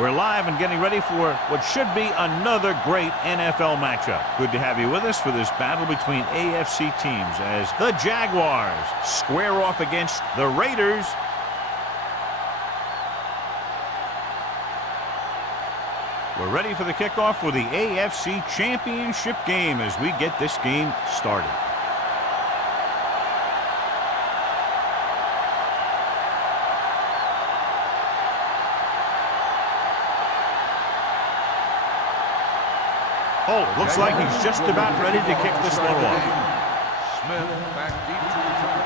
We're live and getting ready for what should be another great NFL matchup. Good to have you with us for this battle between AFC teams as the Jaguars square off against the Raiders. We're ready for the kickoff for the AFC Championship game as we get this game started. Oh, looks like he's just about ready to kick this one off. Smith back deep to return.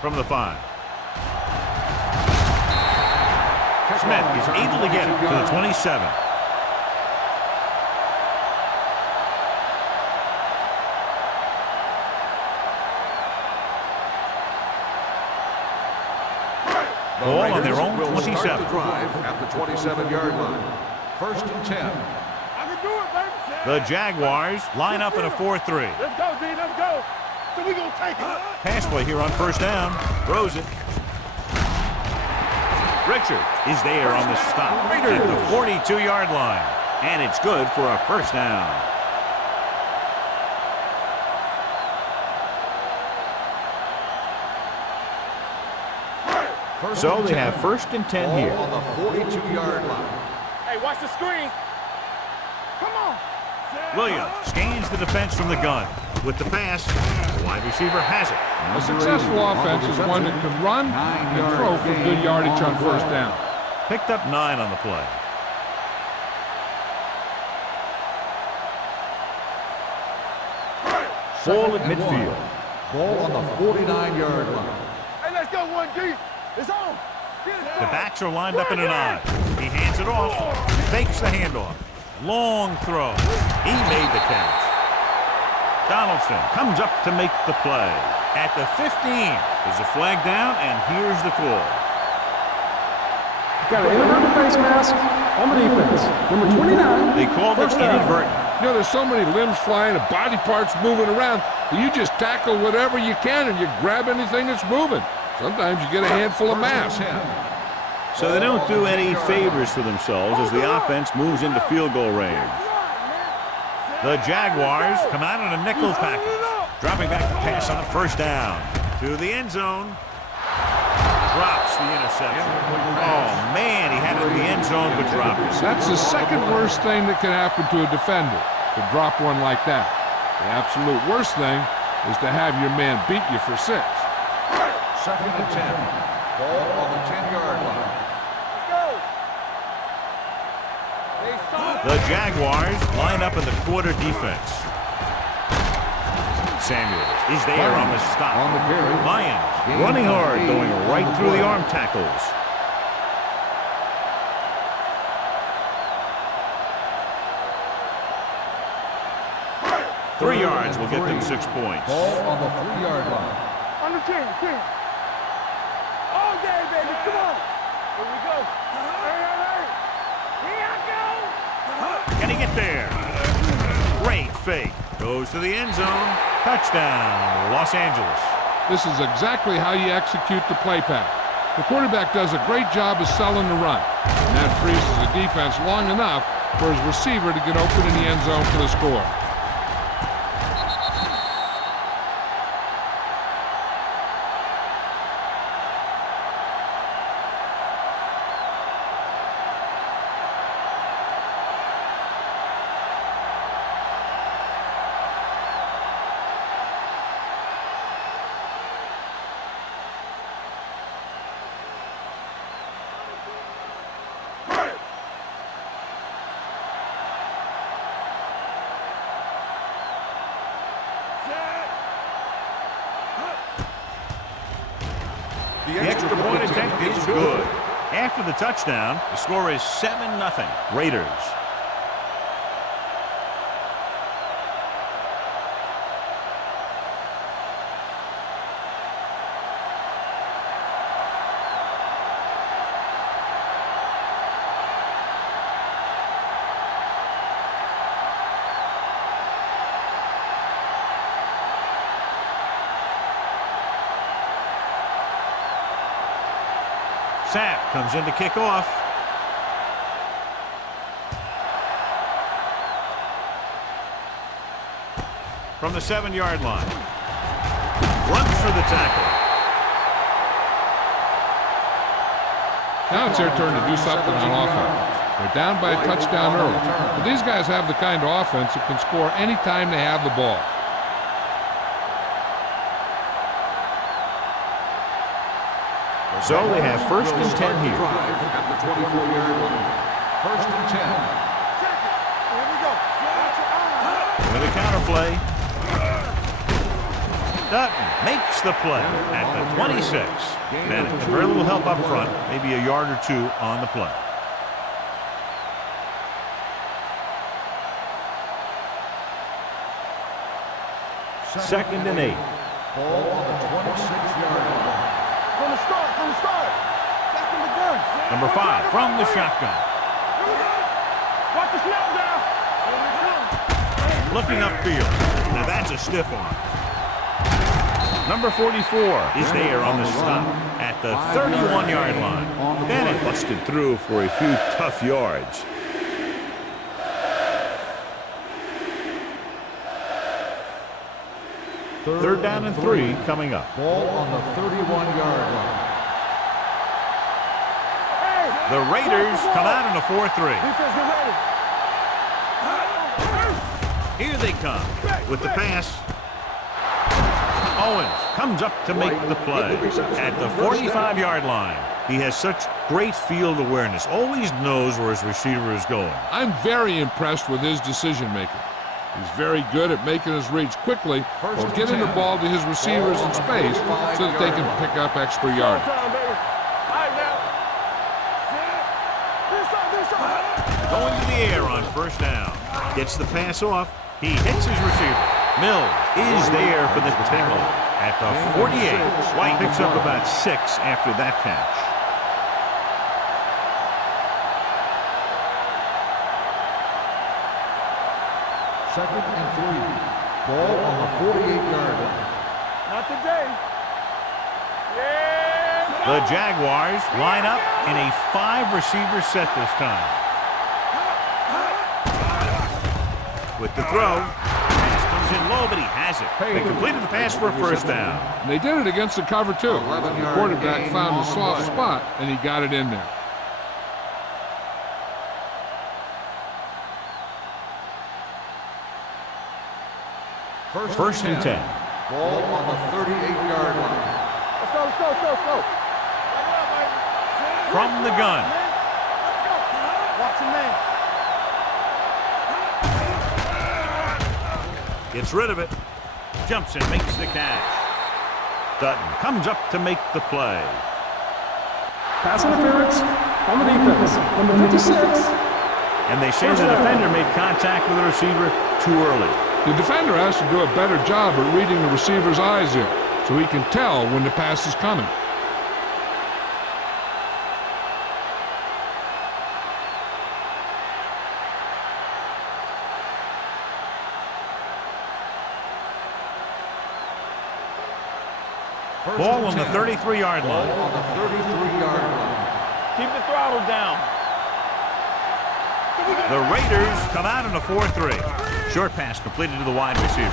From the 5. Smith is able to get it to the 27. Ball on their own 27. Start the drive at the 27-yard line. 1st and 10. I can do it, baby. The Jaguars line up in a 4-3. Let's go, D. Let's go. So we gonna take it. Pass play here on 1st down. Throws it. Richard is there on the stop at the 42-yard line. And it's good for a 1st down. So they have 1st and 10 here. On the 42-yard line. Hey, watch the screen. Come on. Williams scans the defense from the gun. With the pass, the wide receiver has it. A successful offense is one that can run and throw for good yardage on 1st down. Picked up 9 on the play. Ball at midfield. Ball on the 49-yard line. Hey, let's go, 1D. It's on. The backs are lined up in an I. He hands it off. Fakes the handoff. Long throw. He made the catch. Donaldson comes up to make the play. At the 15, there's a flag down, and here's the call. Got an inadvertent face mask on the defense. Number 29. They called it inadvertent. You know, there's so many limbs flying and body parts moving around that you just tackle whatever you can and you grab anything that's moving. Sometimes you get a handful of mass. So they don't do any favors for themselves as the offense moves into field goal range. The Jaguars come out in a nickel package. Dropping back to pass on 1st down. To the end zone. Drops the interception. Oh, man, he had it in the end zone but dropped it. That's the second worst thing that can happen to a defender, to drop one like that. The absolute worst thing is to have your man beat you for 6. 2nd and 10. Ball on the 10-yard line. The Jaguars line up in the quarter defense. Samuels is there on the stop. On the carry. Lions running hard, going right through the arm tackles. Three yards will get them 6 points. Ball on the 3-yard line. On the 10. All day, baby. Come on. Here we go. Here I go. Can he get there? Great fake. Goes to the end zone. Touchdown, Los Angeles. This is exactly how you execute the play pass. The quarterback does a great job of selling the run, and that freezes the defense long enough for his receiver to get open in the end zone for the score. The extra point attempt is good. After the touchdown, the score is 7-0. Raiders. Sapp comes in to kick off. From the 7-yard line. Runs for the tackle. Now it's their turn to do something on offense. They're down by a touchdown early. But these guys have the kind of offense that can score any time they have the ball. So they have 1st and 10 here. At the 24-yard line. 1st and 10. Here we go. With a counter play. Dutton makes the play at the 26. Bennett, very little help up front, maybe a yard or two on the play. Second and 8. Ball on the 26-yard line. From the start. Back in the gun. Number 5 from the shotgun. Watch the snap down. Looking upfield. Now that's a stiff arm. Number 44 is there on the stop at the 31-yard line. Bennett busted through for a few tough yards. Third down and 3 coming up. Ball on the 31-yard line. The Raiders come out in a 4-3. Defense, get ready. Here they come with the pass. Owens comes up to make the play at the 45-yard line. He has such great field awareness, always knows where his receiver is going. I'm very impressed with his decision-making. He's very good at making his reads quickly or getting the ball to his receivers in space so that they can pick up extra yards. Time, baby. All right, now. This side. Going to the air on 1st down. Gets the pass off. He hits his receiver. Mills is there for the tackle at the 48. White picks up about 6 after that catch. Second and 3. Ball on the 48-yard line. Not today. Yeah. The Jaguars line up in a 5-receiver set this time. With the throw. Pass comes in low, but he has it. They completed the pass for a 1st down. And they did it against the cover, too. The quarterback found a soft spot, and he got it in there. First and 10. Ball on the 38-yard line. Let's go. From the gun. Watch your man. Gets rid of it. Jumps and makes the catch. Dutton comes up to make the play. Pass interference on the defense. Number 56. And they say the defender made contact with the receiver too early. The defender has to do a better job at reading the receiver's eyes here so he can tell when the pass is coming. Ball on the 33-yard line. Ball on the 33-yard line. Keep the throttle down. The Raiders come out in a 4-3. Short pass completed to the wide receiver.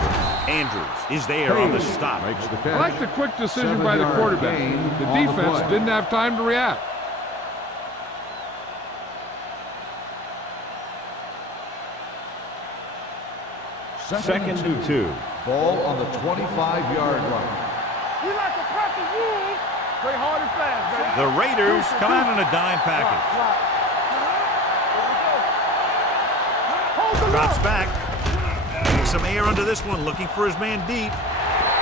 Andrews is there on the stop. Makes the I catch. like the quick decision by the 7-yard quarterback. gain The on the defense play. didn't have time to react. Second and 2. Ball on the 25-yard line. We like to practice rules. Play hard and fast, baby. The Raiders come out in a dime package. Drops back. Getting some air under this one, looking for his man deep.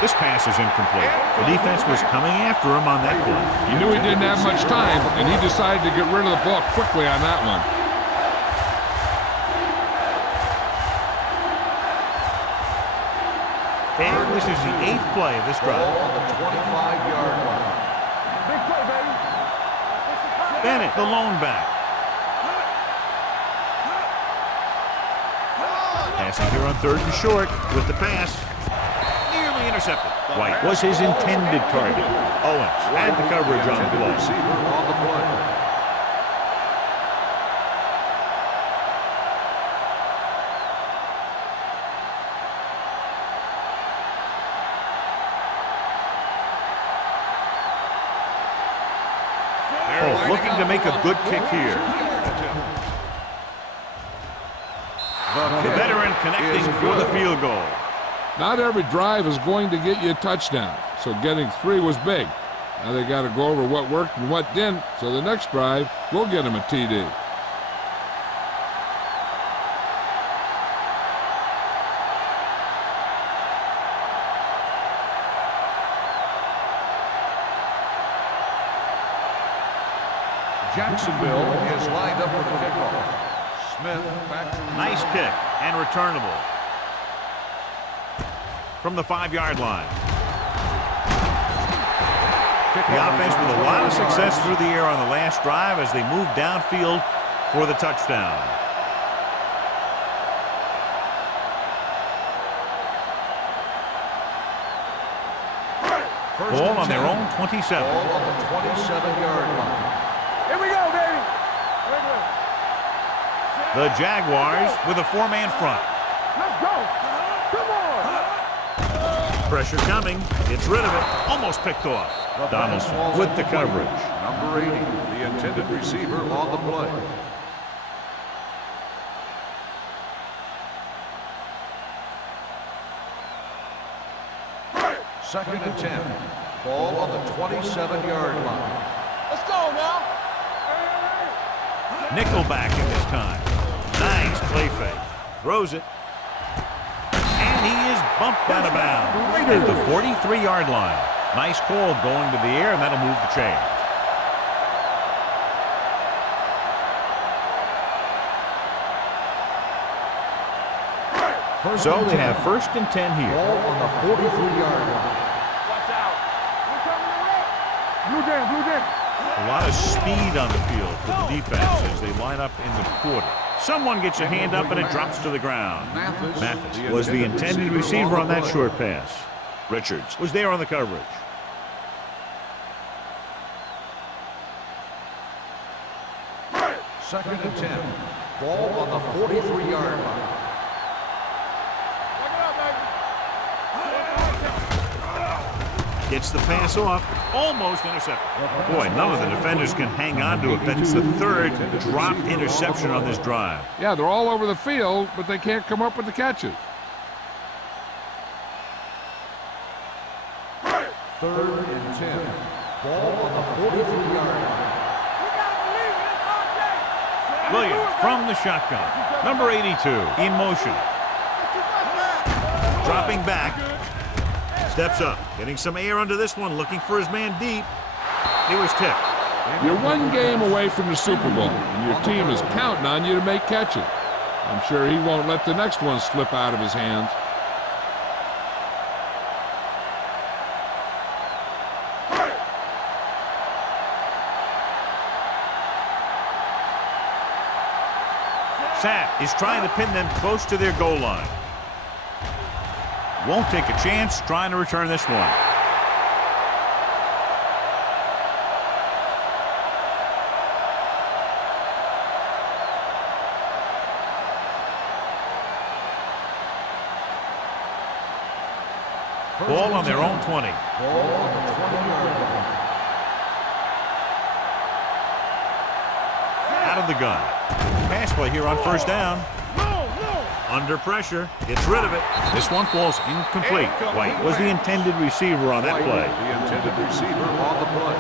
This pass is incomplete. The defense was coming after him on that play. He knew he didn't have much time, and he decided to get rid of the ball quickly on that one. And this is the 8th play of this Ball drive. on the 25-yard line. Big play, baby. Bennett, the lone back. Passing here on 3rd and short with the pass. Nearly Intercepted. White was his intended target. Owens had the coverage on the play. Receiver on the play. Looking to make a good kick here. The veteran connecting for the field goal. Not every drive is going to get you a touchdown, so getting 3 was big. Now they got to go over what worked and what didn't, so the next drive will get them a TD. Jacksonville is lined up for the kickoff. Smith back to Nice kick and returnable. From the 5-yard line. The offense with a lot of success through the air on the last drive as they move downfield for the touchdown. Ball on their own 27. Ball on the 27-yard line. Here we go, baby. The Jaguars with a 4-man front. Let's go. Come on. Pressure coming. Gets rid of it. Almost picked off. Donaldson with the coverage. Number 80, the intended receiver on the play. Second and 10. Ball on the 27-yard line. Let's go now. Nickelback in this time. Nice play fake. Throws it. And he is bumped out of bounds at the 43-yard line. Nice call going to the air, and that'll move the chain. So they have 1st and 10 here. Ball on the 43-yard line. Watch out. We're coming around. Blue jam, blue jam. A lot of speed on the field for the defense as they line up in the quarter. Someone gets a hand up and it drops to the ground. Mathis was the intended receiver on that short pass. Richards was there on the coverage. Second and 10. Ball on the 43-yard line. Gets the pass off, almost intercepted. Boy, none of the defenders can hang on to it. That's the 3rd dropped interception on this drive. Yeah, they're all over the field, but they can't come up with the catches. 3rd and 10. Ball on the 43-yard line. Williams from the shotgun. Number 82 in motion. Dropping back. Steps up, getting some air under this one, looking for his man deep. He was tipped. You're 1 game away from the Super Bowl, and your team is counting on you to make catches. I'm sure he won't let the next one slip out of his hands. Sapp is trying to pin them close to their goal line. Won't take a chance trying to return this one. Ball on their own 20. Ball on the 20-yard line. Out of the gun. Pass play here on 1st down. Under pressure, gets rid of it. This one falls incomplete. White was the intended receiver on that White, play. the intended receiver on the play.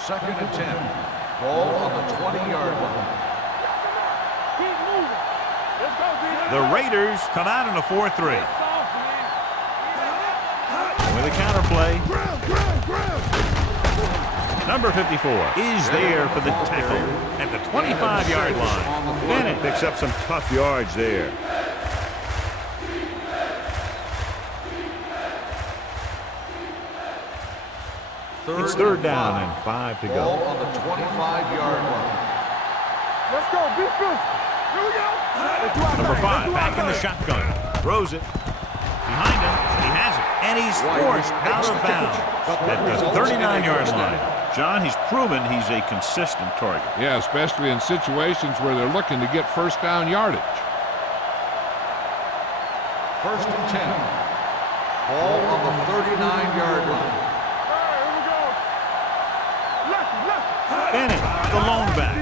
Second and 10. Ball on the 20-yard line. Keep moving. Let's go, D. The Raiders come out in a 4-3. With a counter play. Number 54 is there for the tackle at the 25-yard line. Bennett picks up some tough yards there. It's 3rd down and 5 to Ball go. on the 25-yard line. Let's go. Be fierce. Here we go. Number 5 back in the shotgun. Throws it. Behind him. He has it. And he's forced out of bounds at the 39-yard line. John, he's proven he's a consistent target. Yeah, especially in situations where they're looking to get first down yardage. 1st and 10. Ball on the 39-yard line. Here we go. Left. Bennett, the lone back.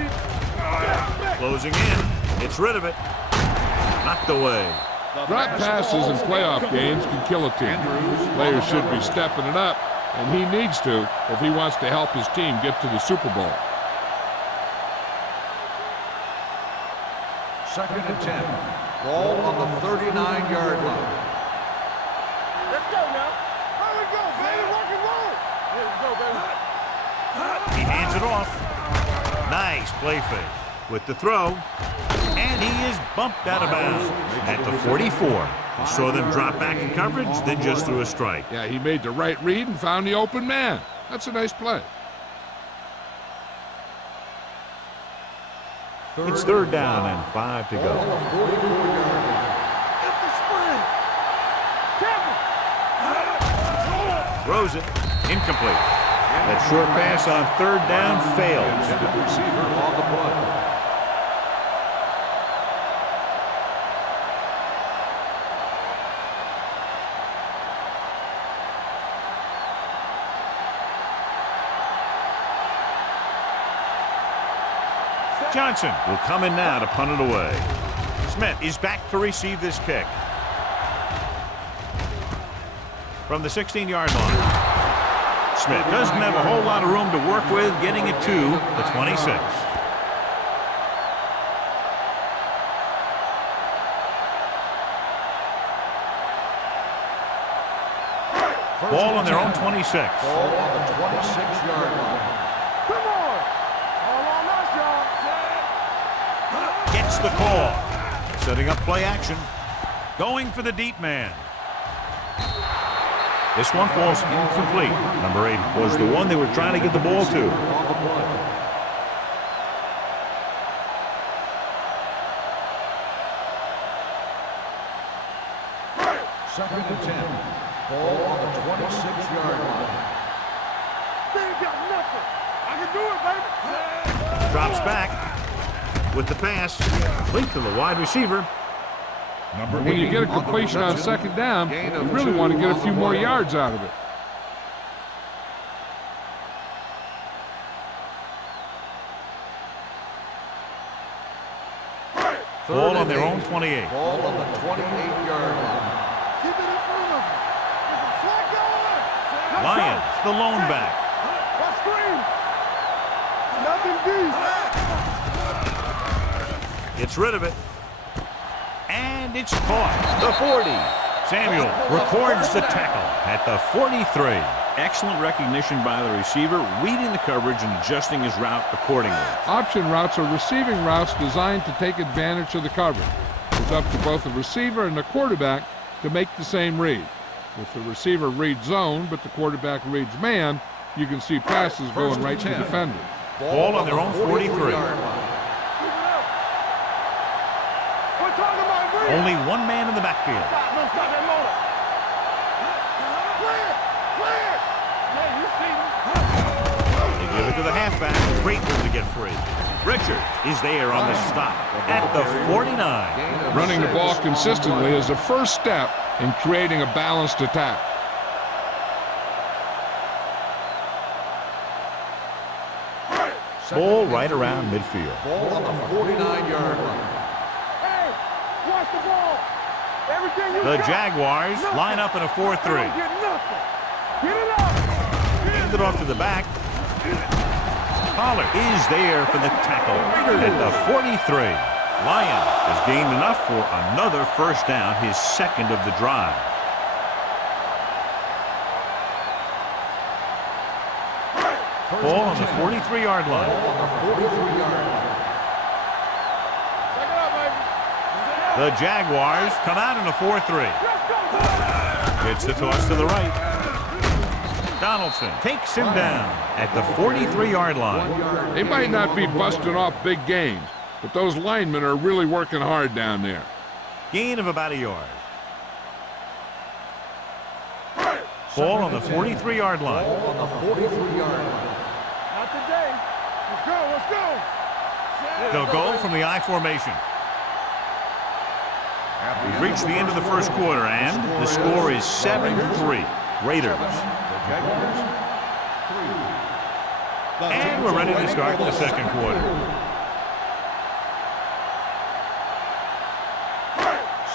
Closing in. Gets rid of it. Knocked away. Drop passes in playoff games can kill a team. Players should be stepping it up, and he needs to if he wants to help his team get to the Super Bowl. 2nd and 10. Ball on the 39-yard line. Let's go now. Here we go, baby. Rock and roll. Here we go, baby. He hands it off. Nice play fake with the throw. And he is bumped out of bounds at the 44. He saw them drop back in coverage, then just threw a strike. Yeah, he made the right read and found the open man. That's a nice play. It's 3rd down and 5 to go. Throws it. Incomplete. That short pass on 3rd down fails. Receiver on the play. Johnson will come in now to punt it away. Smith is back to receive this kick. From the 16-yard line. Smith doesn't have a whole lot of room to work with, getting it to the 26. Ball on their own 26. Ball on the 26-yard line. Come on. All on us, y'all. Gets the call. Setting up play action. Going for the deep man. This one falls incomplete. Number 8 was the one they were trying to get the ball to. On the play. Second and 10. Ball on the 26-yard line. They ain't got nothing. I can do it, baby. Drops back with the pass. Link to the wide receiver. When you get a completion on 2nd down, you really want to get a few more yards out of it. Ball on their own 28. Ball on the 28-yard line. Keep it in front of him. There's a flag going. Lyons, the lone back. What screen? Nothing deep. Gets rid of it. And it's caught. The 40. Samuel records the tackle at the 43. Excellent recognition by the receiver, reading the coverage and adjusting his route accordingly. Option routes are receiving routes designed to take advantage of the coverage. It's up to both the receiver and the quarterback to make the same read. If the receiver reads zone, but the quarterback reads man, you can see passes going right to defenders. Ball on their own 43. Only one man in the backfield. Stop that motor. Clear. They give it to the halfback. Great one to get free. Richard is there on the stop at the 49. Running the ball consistently is the first step in creating a balanced attack. Ball right around midfield. Ball on the 49-yard line. Hey, watch the ball. Everything you The got. Jaguars line up in a 4-3. Get nothing. Get it up. Hand it off to the back. Pollard is there for the tackle at the 43. Lyons has gained enough for another first down, his second of the drive. Ball on the 43-yard line. Ball on the 43-yard line. Check it out, baby. The Jaguars come out in a 4-3. Gets the toss to the right. Donaldson takes him down at the 43-yard line. They might not be busting off big games, but those linemen are really working hard down there. Gain of about a yard. Ball on the 43-yard line. Ball on the 43-yard line. Not today. Let's go, let's go. They'll go from the I formation. We've reached the end of the first quarter, and the score is 7-3. Raiders. And we're ready to start the second quarter.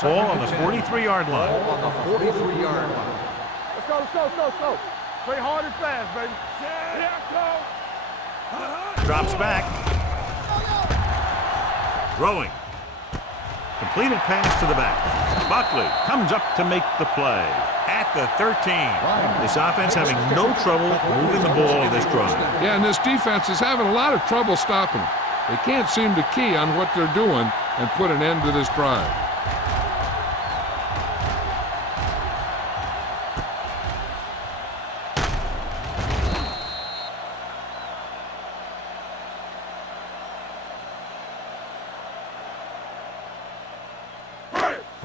Ball on the 43-yard line. Ball on the 43-yard line. Let's go, let's go, let's go, let's go. Play hard and fast, baby. Yeah, go. Drops back. Throwing. Completed pass to the back. Buckley comes up to make the play. At the 13. This offense having no trouble moving the ball on this drive. Yeah, and this defense is having a lot of trouble stopping them. They can't seem to key on what they're doing and put an end to this drive.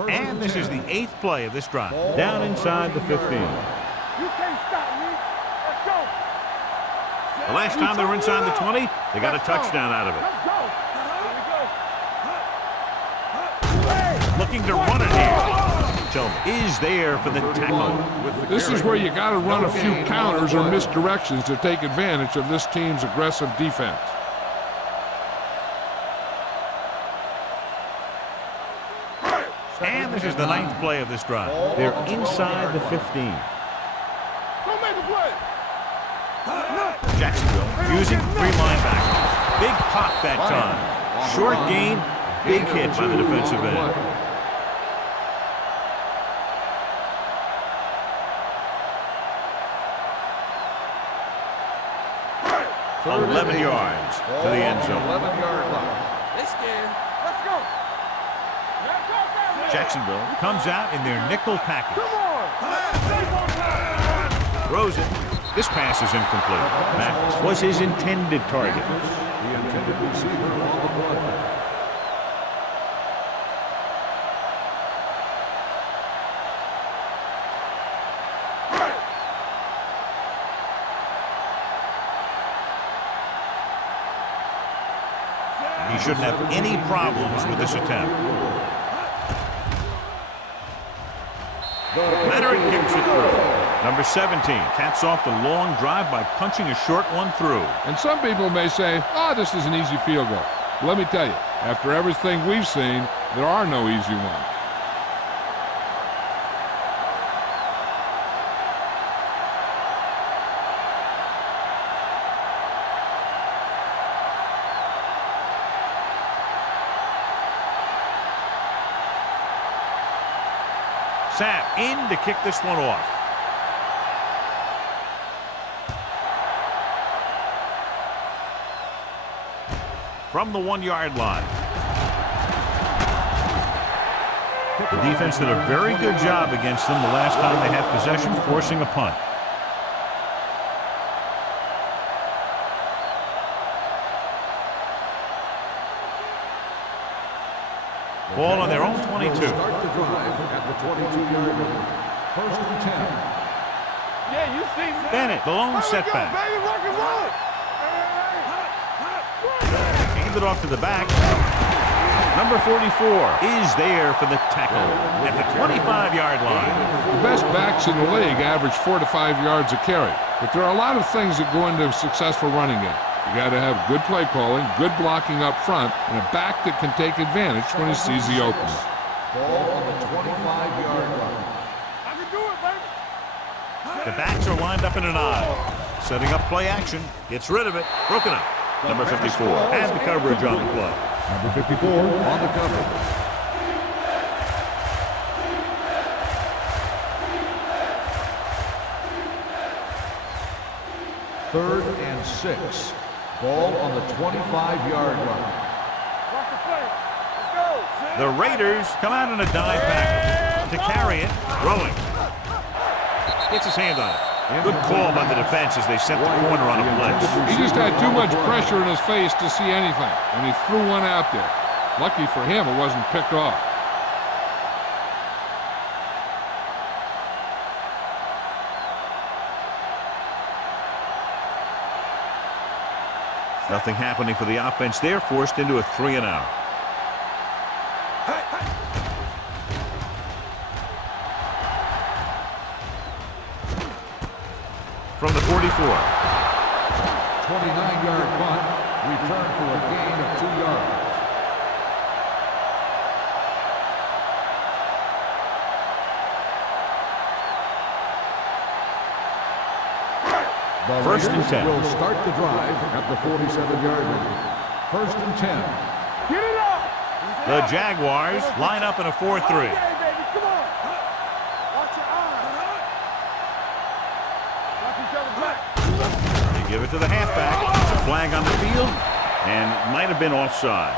And this is the 8th play of this drive. Down inside the 15. You can't stop me. Let's go. The last time they were inside the 20, they got a touchdown out of it. Let's go. Here we go. Looking to run it here. So is there for the tackle. This is where you got to run a few counters or misdirections to take advantage of this team's aggressive defense. And this is the 9th play of this drive. They're inside the 15. Don't make a play. Jacksonville using 3 linebackers. Big pop that time. Short gain, big hit by the defensive end. 11 yards to the end zone. 11-yard line. Let's go. Jacksonville comes out in their nickel package. Come on. Throws it. This pass is incomplete. That was his intended target. The intended receiver on the play. He shouldn't have any problems with this attempt. Leonard kicks it through. Number 17 caps off the long drive by punching a short one through. And some people may say, oh, this is an easy field goal. Let me tell you, after everything we've seen, there are no easy ones. Sapp in to kick this one off. From the 1-yard line. The defense did a very good job against them the last time they had possession, forcing a punt. Ball on their own 22. Start the drive at the 22-yard line. 1st and 10. Yeah, you see. Bennett, the lone setback. Baby, rock and roll. Hand it off to the back. Number 44 is there for the tackle at the 25-yard line. The best backs in the league average 4 to 5 yards a carry. But there are a lot of things that go into a successful running game. You got to have good play calling, good blocking up front, and a back that can take advantage when he sees the opening. Ball on the 25-yard line. I can do it, baby. The backs are lined up in an I. Setting up play action. Gets rid of it. Broken up. Number 54 has the coverage on the play. Number 54 on the cover. Third and 6. Ball on the 25-yard line. Rock the play. Let's go. The Raiders come out in a dime package to carry it. Throwing. Gets his hand on it. Good call by the defense as they set the corner on a blitz. He just had too much pressure in his face to see anything, and he threw one out there. Lucky for him, it wasn't picked off. Nothing happening for the offense there, forced into a 3-and-out. From the 44. 29-yard punt, return for a gain of 2 yards. The First and Raiders 10. will start the drive at the 47-yard line. First and 10. Get it up. The Jaguars line up in a 4-3. Okay, baby, come on. Watch your eyes. Watch each other back. They give it to the halfback. It's a flag on the field, and might have been offside.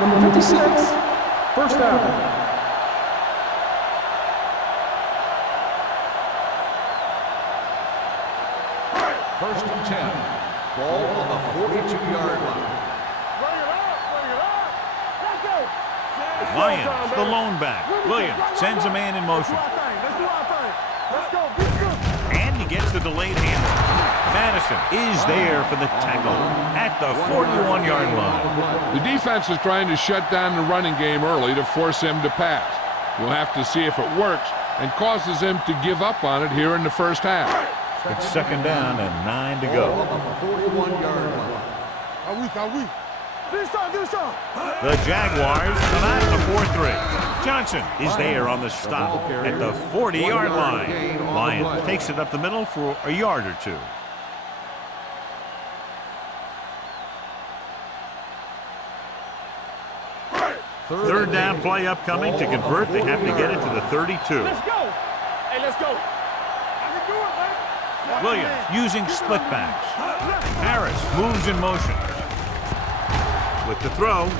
Number 56, first down. First and 10. Ball on the 42-yard line. Bring it up. Bring it up. Let's go. Lions, the lone back. Williams sends a man in motion. Let's do our thing. Let's go. Be good. And he gets the delayed handle. Madison is there for the tackle at the 41-yard line. The defense is trying to shut down the running game early to force him to pass. We'll have to see if it works and causes him to give up on it here in the first half. It's second down and 9 to go. On the 41-yard line. Are we? Do something. The Jaguars come out in a 4-3. Johnson is there on the stop at the 40-yard line. Lions takes it up the middle for a yard or two. Third down play upcoming. To convert, they have to get it to the 32. Let's go. Hey, let's go. I can do it, man. Williams using split backs. Harris moves in motion. With the throw,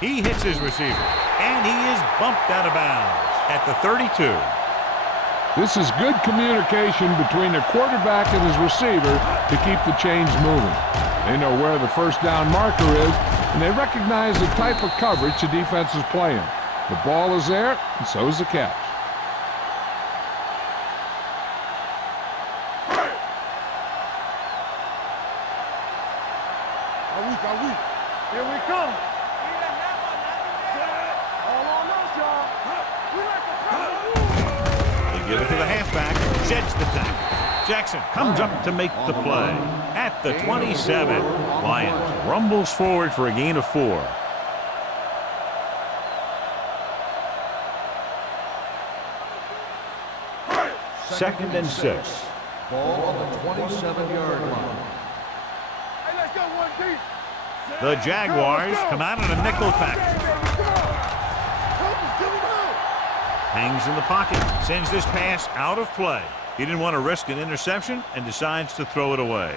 he hits his receiver, and he is bumped out of bounds at the 32. This is good communication between the quarterback and his receiver to keep the chains moving. They know where the first down marker is, and they recognize the type of coverage the defense is playing. The ball is there, and so is the catch. Are we? Here we come. All on us, y'all. We like to They give it to the halfback, sheds the tackle. Jackson comes up to make the play at the 27. Lions rumbles forward for a gain of 4. Second and 6. Ball on the 27-yard line. Hey, let's go one deep. The Jaguars come out in a nickel package. Hangs in the pocket, sends this pass out of play. He didn't want to risk an interception and decides to throw it away.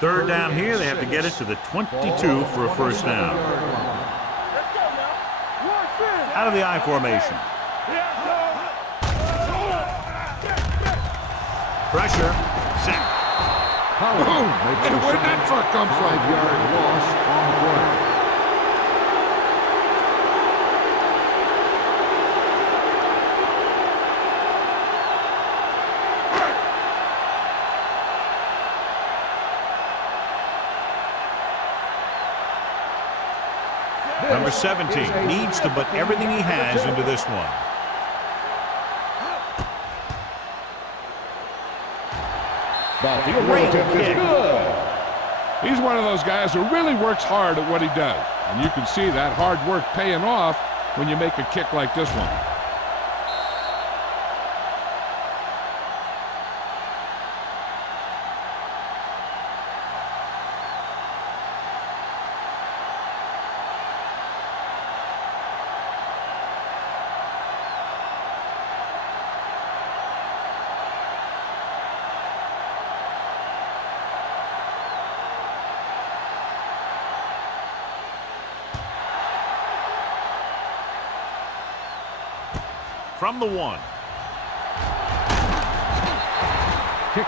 Third down here, they have to get it to the 22 for a first down. Out of the I formation. Pressure, sack. Boom! And where'd that truck come from? 5-yard loss on the play. Number 17 needs to put everything he has into this one. Great kick. He's one of those guys who really works hard at what he does. And you can see that hard work paying off when you make a kick like this one. from the 1.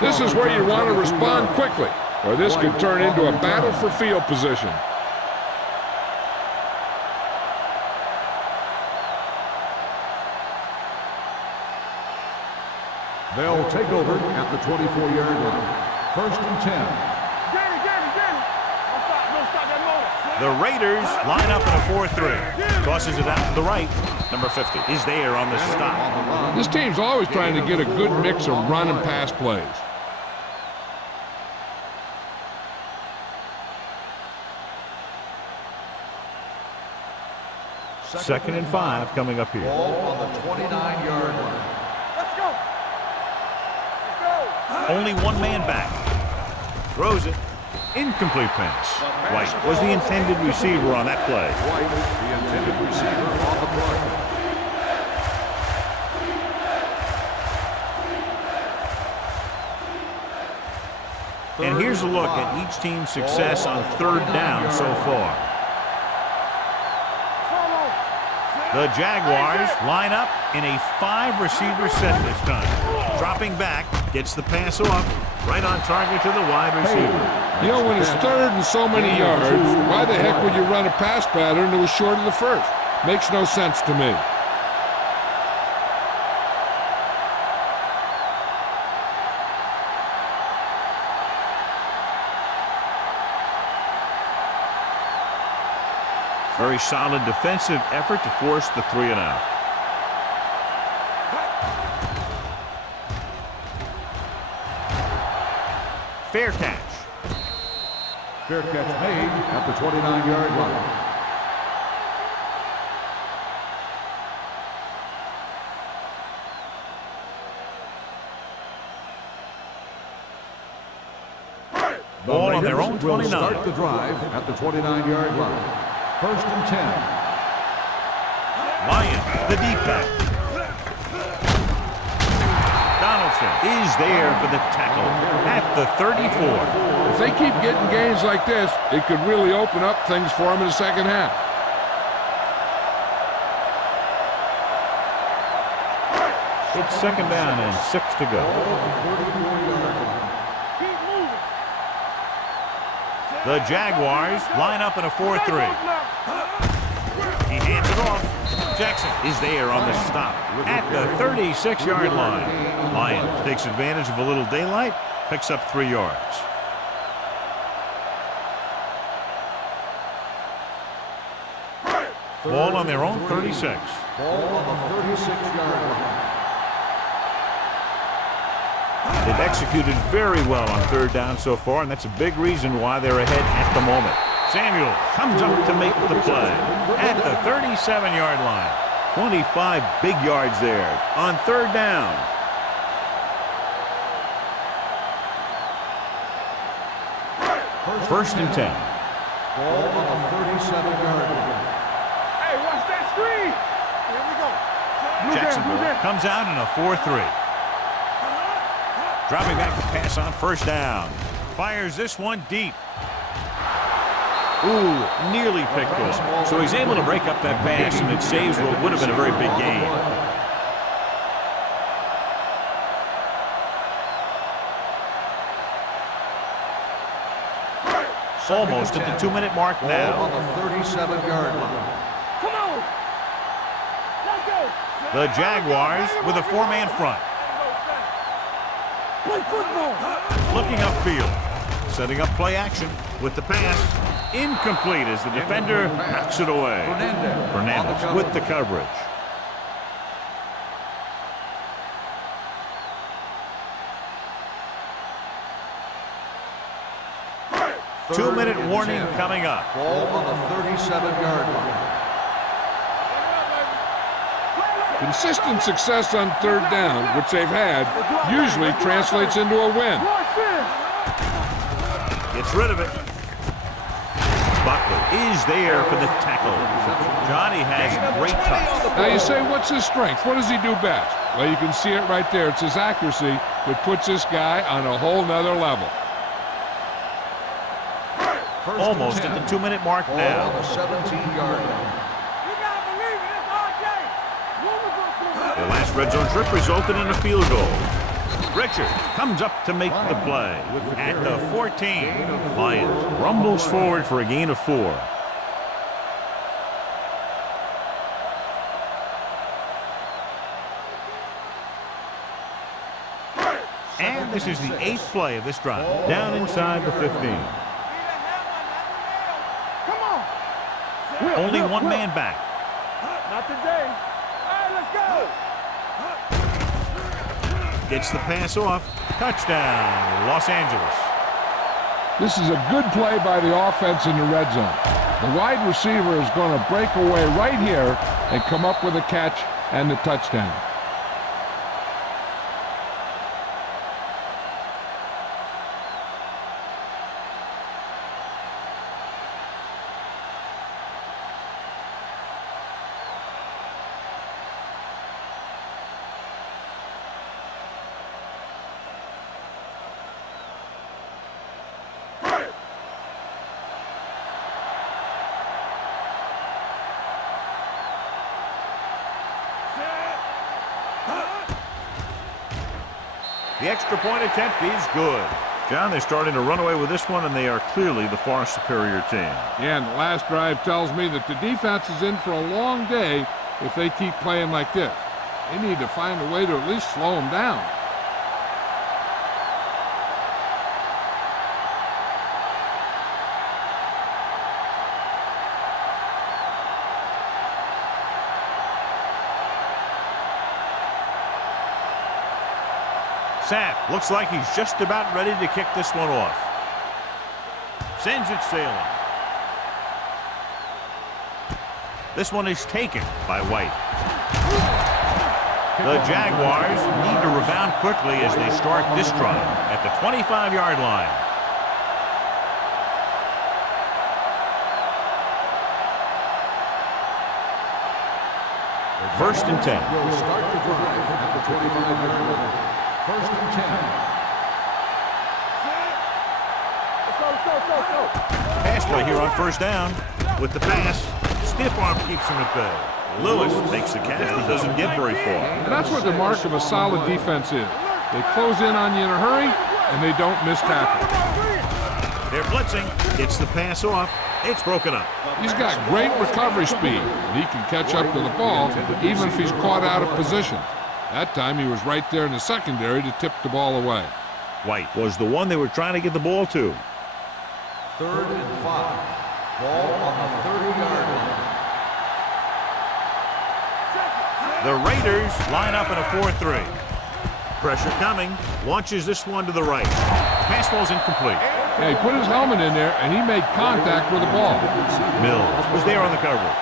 This is where you want to respond quickly, or this could turn into a battle for field position. They'll take over at the 24-yard line. 1st and 10. Danny. Don't stop that motor. The Raiders line up in a 4-3. Tosses it out to the right. Number 50 is there on the stop. This team's always trying to get a good mix of run and pass plays. Second and 5 coming up here. Ball on the 29-yard line. Let's go. Only one man back. Throws it. Incomplete pass. White was the intended receiver on that play. White, the intended receiver on the play. And here's a look at each team's success on 3rd down so far. The Jaguars line up in a 5-receiver set this time. Dropping back, gets the pass off, right on target to the wide receiver. You know, when it's 3rd and so many yards, why the heck would you run a pass pattern that was short of the 1st? Makes no sense to me. Very solid defensive effort to force the 3 and out. Fair catch. Fair catch made at the 29-yard line. Ball on their own 29. Will start the drive at the 29-yard line. 1st and 10. Lions, the deep back. Donaldson is there for the tackle at the 34. If they keep getting gains like this, it could really open up things for them in the second half. It's 2nd down and 6 to go. The Jaguars line up in a 4-3. He hands it off. Jackson is there on the stop at the 36-yard line. Lions takes advantage of a little daylight, picks up 3 yards. Ball on their own 36. Ball on the 36-yard line. They've executed very well on 3rd down so far, and that's a big reason why they're ahead at the moment. Samuel comes up to make the play at the 37-yard line. 25 big yards there on 3rd down. First and 10. Ball on the 37-yard line. Hey, watch that screen. Here we go. Jacksonville comes out in a 4-3. Dropping back to pass on 1st down. Fires this one deep. Ooh, nearly picked off. So he's able to break up that pass, and it saves what would have been a very big gain. Almost at the 2-minute mark now. Ball on the 37-yard line. Come on. Let's go. The Jaguars with a 4-man front. Play football. Looking upfield. Setting up play action with the pass. Incomplete as the defender knocks it away. Fernandez with the coverage. Two-minute warning coming up. Ball on the 37-yard line. Consistent success on 3rd down, which they've had, usually translates into a win. Gets rid of it. Buckley is there for the tackle. Johnny has great touch. Now you say, what's his strength? What does he do best? Well, you can see it right there. It's his accuracy that puts this guy on a whole nother level. Almost at the 2-minute mark now. On the 17-yard line. You gotta believe it. It's RJ. They last red zone trip resulted in a field goal. Richard comes up to make the play at the 14. Lions rumbles forward for a gain of 4. And this is the 8th play of this drive, down inside the 15. Come on. Only one man back. Not today. All right, let's go. Gets the pass off. Touchdown, Los Angeles. This is a good play by the offense in the red zone. The wide receiver is going to break away right here and come up with a catch and the touchdown. The extra point attempt is good. John, they're starting to run away with this one, and they are clearly the far superior team. Yeah, and the last drive tells me that the defense is in for a long day if they keep playing like this. They need to find a way to at least slow them down. Sapp looks like he's just about ready to kick this one off. Sends it sailing. This one is taken by White. The Jaguars need to rebound quickly as they start this drive at the 25-yard line. First and 10. Will start the drive at the 25-yard line. First and 10. Let's go. Pass play here on first down. With the pass, stiff arm keeps him at bay. Lewis makes the catch but doesn't get very far. And that's what the mark of a solid defense is. They close in on you in a hurry, and they don't miss tackle. They're blitzing. Gets the pass off. It's broken up. He's got great recovery speed, and he can catch up to the ball even if he's caught out of position. That time he was right there in the secondary to tip the ball away. White was the one they were trying to get the ball to. 3rd and 5. Ball on the 30-yard line. The Raiders line up in a 4-3. Pressure coming. Launches this one to the right. Pass ball's incomplete. Yeah, he put his helmet in there, and he made contact with the ball. Mills was there on the coverage.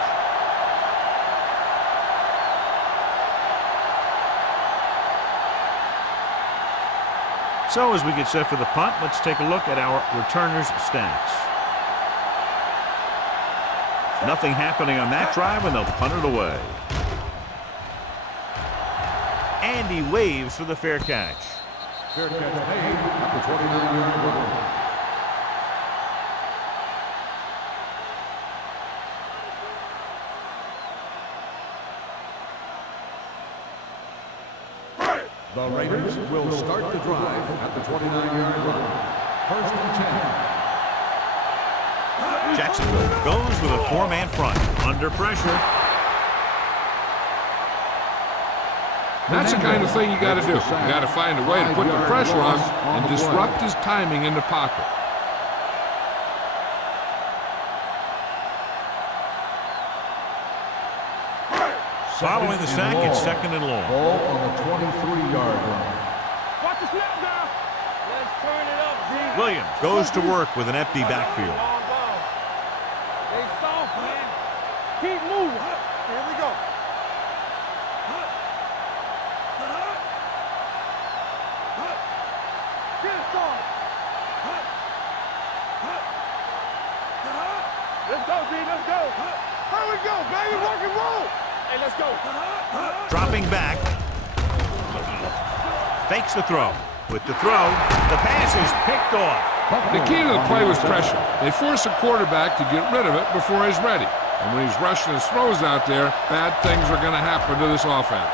So as we get set for the punt, let's take a look at our returners' stats. Nothing happening on that drive, and they'll punt it away. And he waves for the fair catch. Fair catch made at the 29-yard line. The Raiders will start the drive at the 29-yard line. First and 10. Jacksonville goes with a 4-man front. Under pressure. That's the kind of thing you got to do. You got to find a way to put the pressure on and disrupt his timing in the pocket. Following the sack, it's 2nd and long. Ball on the 23-yard line. Watch the snap now. Let's turn it up, G. Williams goes to work with an empty backfield. Long ball. They soft, man. Keep moving. Here we go. Get it started. Let's go, G. Let's go. Here we go, baby. Rock and roll. Hey, let's go. Dropping back. Fakes the throw. With the throw, the pass is picked off. The key to the play was pressure. They force a quarterback to get rid of it before he's ready. And when he's rushing his throws out there, bad things are going to happen to this offense.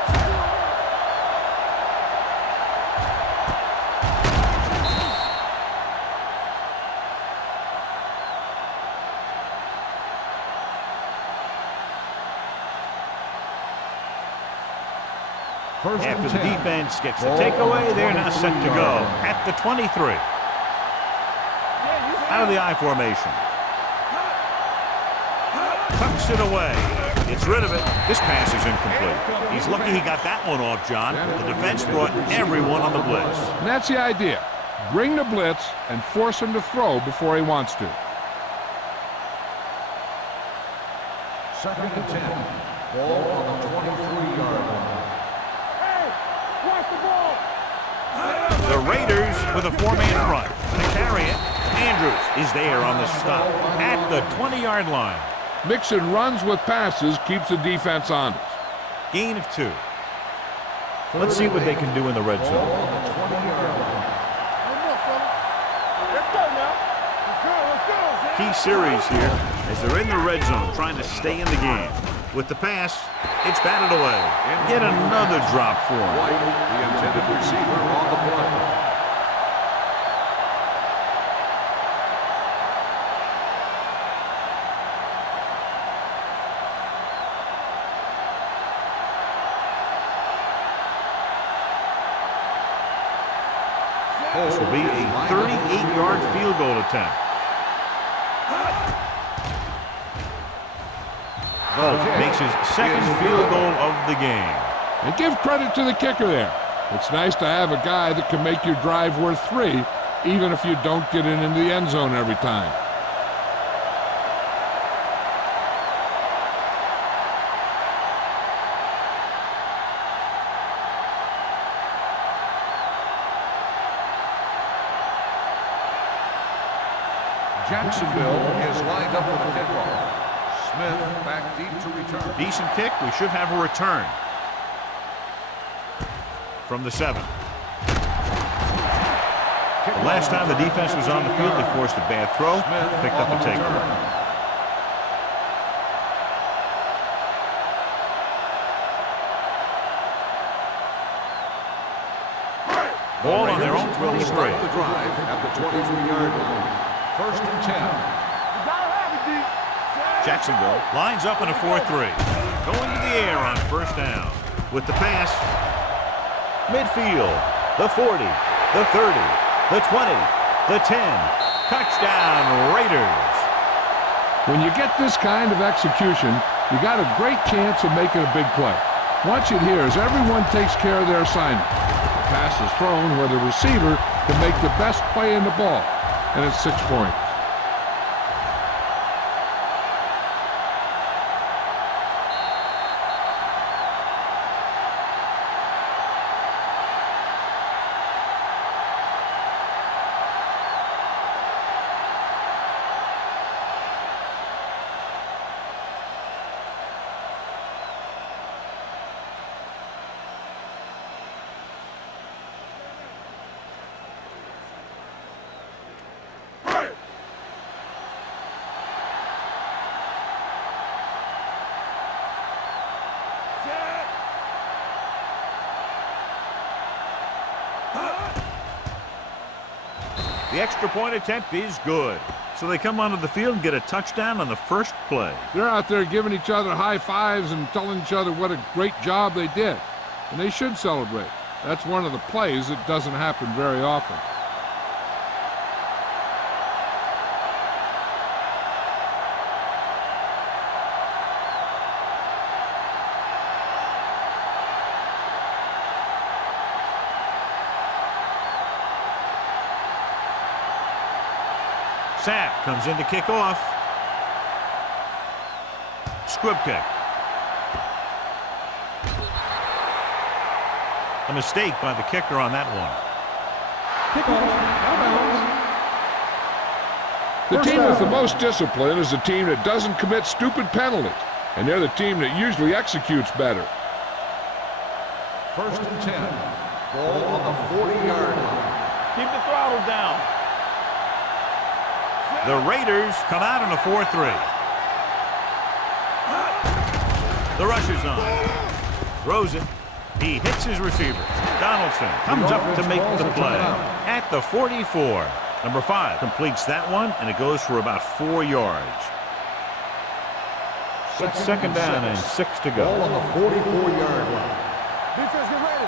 First After and the 10. defense gets the takeaway, they're now set to go at the 23. Out of the I formation. Tucks it away. Gets rid of it. This pass is incomplete. He's lucky he got that one off, John. The defense brought everyone on the blitz. And that's the idea. Bring the blitz and force him to throw before he wants to. Second and 10. Ball on the 23-yard line. Hey, watch the ball. The Raiders with a four-man front. To carry it, Andrews is there on the stop at the 20-yard line. Mixing runs with passes keeps the defense honest. Gain of 2. Let's see what they can do in the red Ball zone. on the 20-yard line. Let's go now. Let's go. Key series here as they're in the red zone trying to stay in the game. With the pass, it's batted away. Get another drop for him. White, the intended receiver on the play. This will be a 38-yard field goal attempt. Bolt makes his second field goal of the game. And give credit to the kicker there. It's nice to have a guy that can make your drive worth 3, even if you don't get it into the end zone every time. Jacksonville is lined up for the kickoff. Smith back deep to return. Decent kick. We should have a return. From the 7. The last time the defense was on the field, they forced a bad throw, picked up a takeaway. Ball on their own 23. Start the drive at the 23-yard line. First and 10. Jacksonville lines up in a 4-3. Going to the air on first down. With the pass, midfield, the 40, the 30, the 20, the 10. Touchdown, Raiders. When you get this kind of execution, you got a great chance of making a big play. Watch it here as everyone takes care of their assignment. The pass is thrown where the receiver can make the best play in the ball, and it's 6 points. The extra point attempt is good. So they come onto the field and get a touchdown on the first play. They're out there giving each other high fives and telling each other what a great job they did. And they should celebrate. That's one of the plays that doesn't happen very often. Sapp comes in to kick off. Squib kick. A mistake by the kicker on that one. Kickoff, out of bounds. The First team with the down. most discipline is the team that doesn't commit stupid penalties. And they're the team that usually executes better. First and 10. Ball on the 40-yard line. Keep the throttle down. The Raiders come out in a 4-3. The rush is on. Throws it. He hits his receiver. Donaldson comes up to make the play at the 44. Number 5 completes that one, and it goes for about 4 yards. It's second down and 6 to Ball go. on the 44-yard line. Defense, get ready.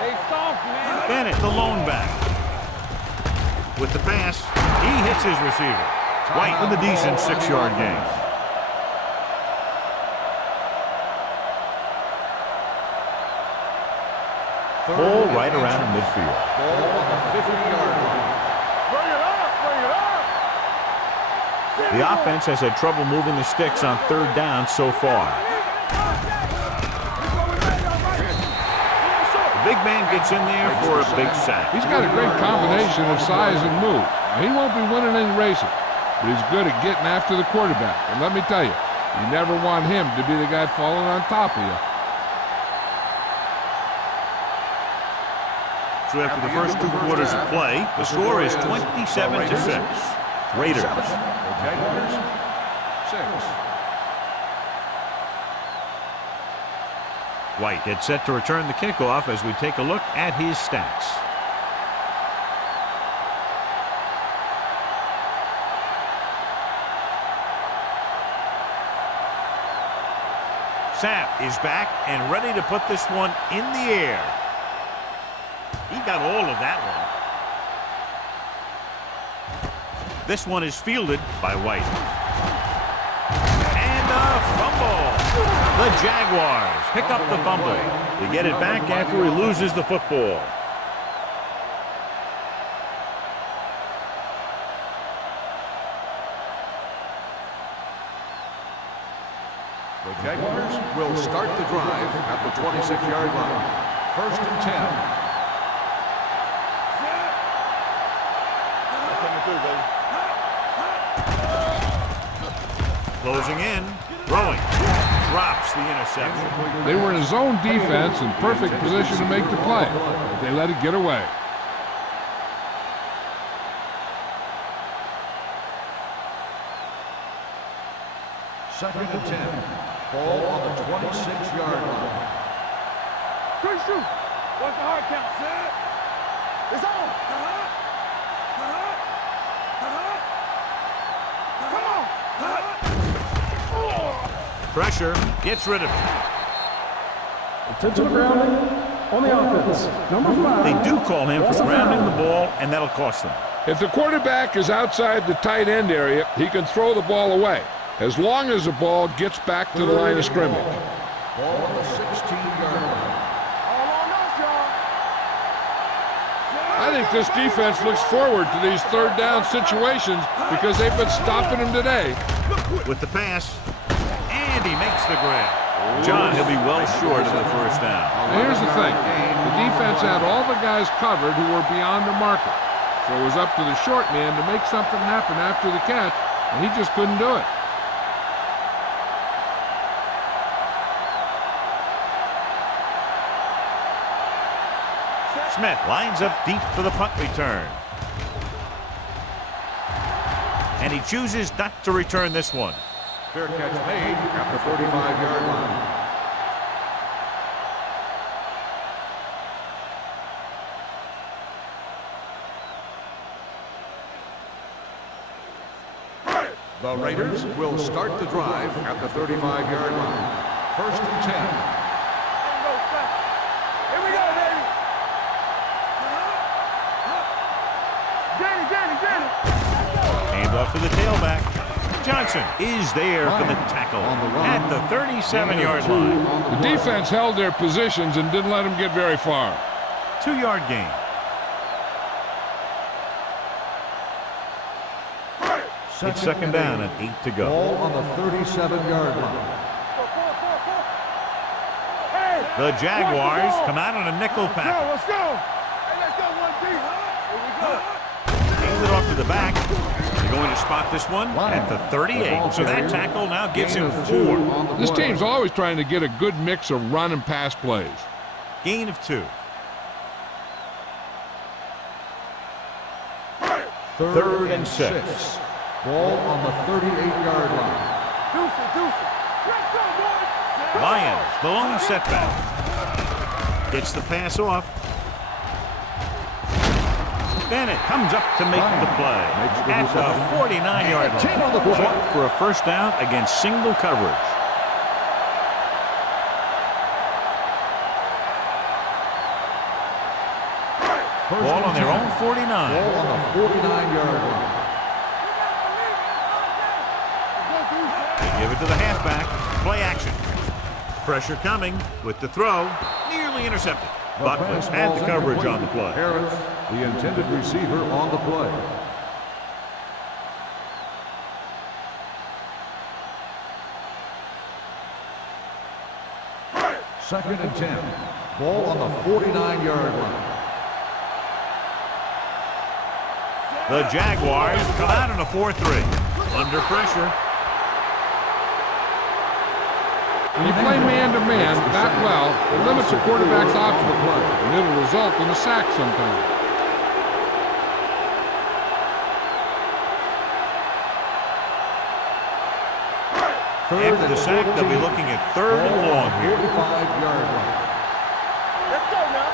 They soft, man. Bennett, the lone back. With the pass, he hits his receiver. White with a decent 6-yard gain. Ball right around midfield. Ball on the 50-yard line. Bring it up, bring it up. The offense has had trouble moving the sticks on 3rd down so far. The big man gets in there for a big sack. He's got a great combination of size and move. He won't be winning any races, but he's good at getting after the quarterback. And let me tell you, you never want him to be the guy falling on top of you. So after the first 2 quarters of play, the score is 27-6. Raiders. Jaguars, 6. White gets set to return the kickoff as we take a look at his stats. Sapp is back and ready to put this one in the air. He got all of that one. This one is fielded by White. And a fumble. The Jaguars pick up the fumble. They get it back after he loses the football. The Jaguars will start the drive at the 26-yard line. 1st and 10. Closing in, throwing, drops the interception. They were in a zone defense in perfect position to make the play, but they let it get away. Second and 10. Ball on the 26-yard line. Good shoot. What's the hard count? Set. It's on. Come on. Pressure, gets rid of it. Intentional grounding on the offense. Number 5. They do call him for grounding the ball, and that'll cost them. If the quarterback is outside the tight end area, he can throw the ball away, as long as the ball gets back to the line of scrimmage. Ball on the 16-yard line. All on us, y'all. I think this defense looks forward to these 3rd down situations because they've been stopping them today. With the pass, and he makes the grab. John, he'll be well short of the 1st down. Now here's the thing. The defense had all the guys covered who were beyond the marker. So it was up to the short man to make something happen after the catch, and he just couldn't do it. Smith lines up deep for the punt return. And he chooses not to return this one. Fair catch made at the 45-yard line. The Raiders will start the drive at the 35-yard line. 1st and 10. Here we go, baby. Danny. Hand off to the tailback. Johnson is there for the tackle at the 37-yard line. The defense held their positions and didn't let them get very far. 2-yard gain. It's 2nd down and 8 to go. Ball on the 37-yard line. Hey, The Jaguars come out on a nickel package. let's go. Hey, let's go one deep. Here we go. Hand it off to the back. They're going to spot this one at the 38. So that tackle now gives him 4. This team's always trying to get a good mix of run and pass plays. Gain of 2. 3rd and 6. Ball on the 38-yard line. Deuce. Let's go, boys. Lions, the lone setback. Gets the pass off. Bennett comes up to make the play at the 49-yard line. Caught for a 1st down against single coverage. on their own 49. Ball on the 49-yard line. They give it to the halfback. Play action. Pressure coming with the throw. Nearly intercepted. Buckley had the coverage on the play. Harris, the intended receiver on the play. Second and 10. Ball on the 49-yard line. The Jaguars come out in a 4-3. Under pressure. When you play man-to-man that well, it limits the quarterback's option, and it'll result in a sack sometimes. After the sack, they'll be looking at 3rd and long here. 45-yard line. Let's go now.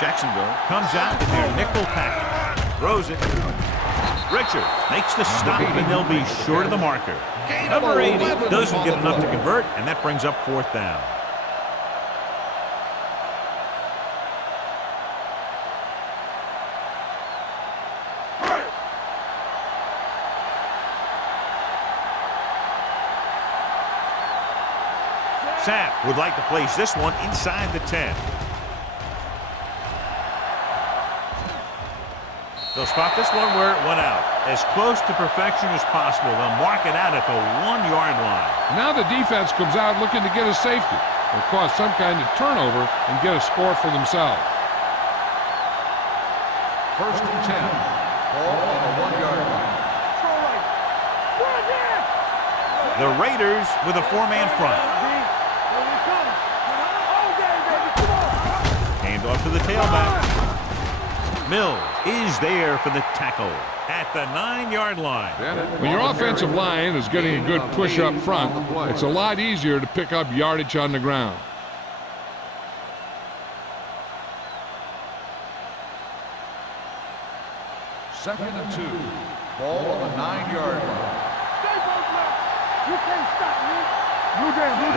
Jacksonville comes out in their nickel package. Throws it. Richard makes the stop, and they'll be short of the marker. Number 80 doesn't get enough to convert, and that brings up 4th down. Sapp would like to place this one inside the 10. They'll spot this one where it went out. As close to perfection as possible. They'll mark it out at the 1-yard line. Now the defense comes out looking to get a safety or cause some kind of turnover and get a score for themselves. First and 10. Ball on the 1-yard line. The Raiders with a 4-man front. Hand off to the tailback. Mills is there for the tackle at the 9-yard line. When your offensive line is getting a good push up front, it's a lot easier to pick up yardage on the ground. Second and 2. Ball on the 9-yard line. You can't stop me.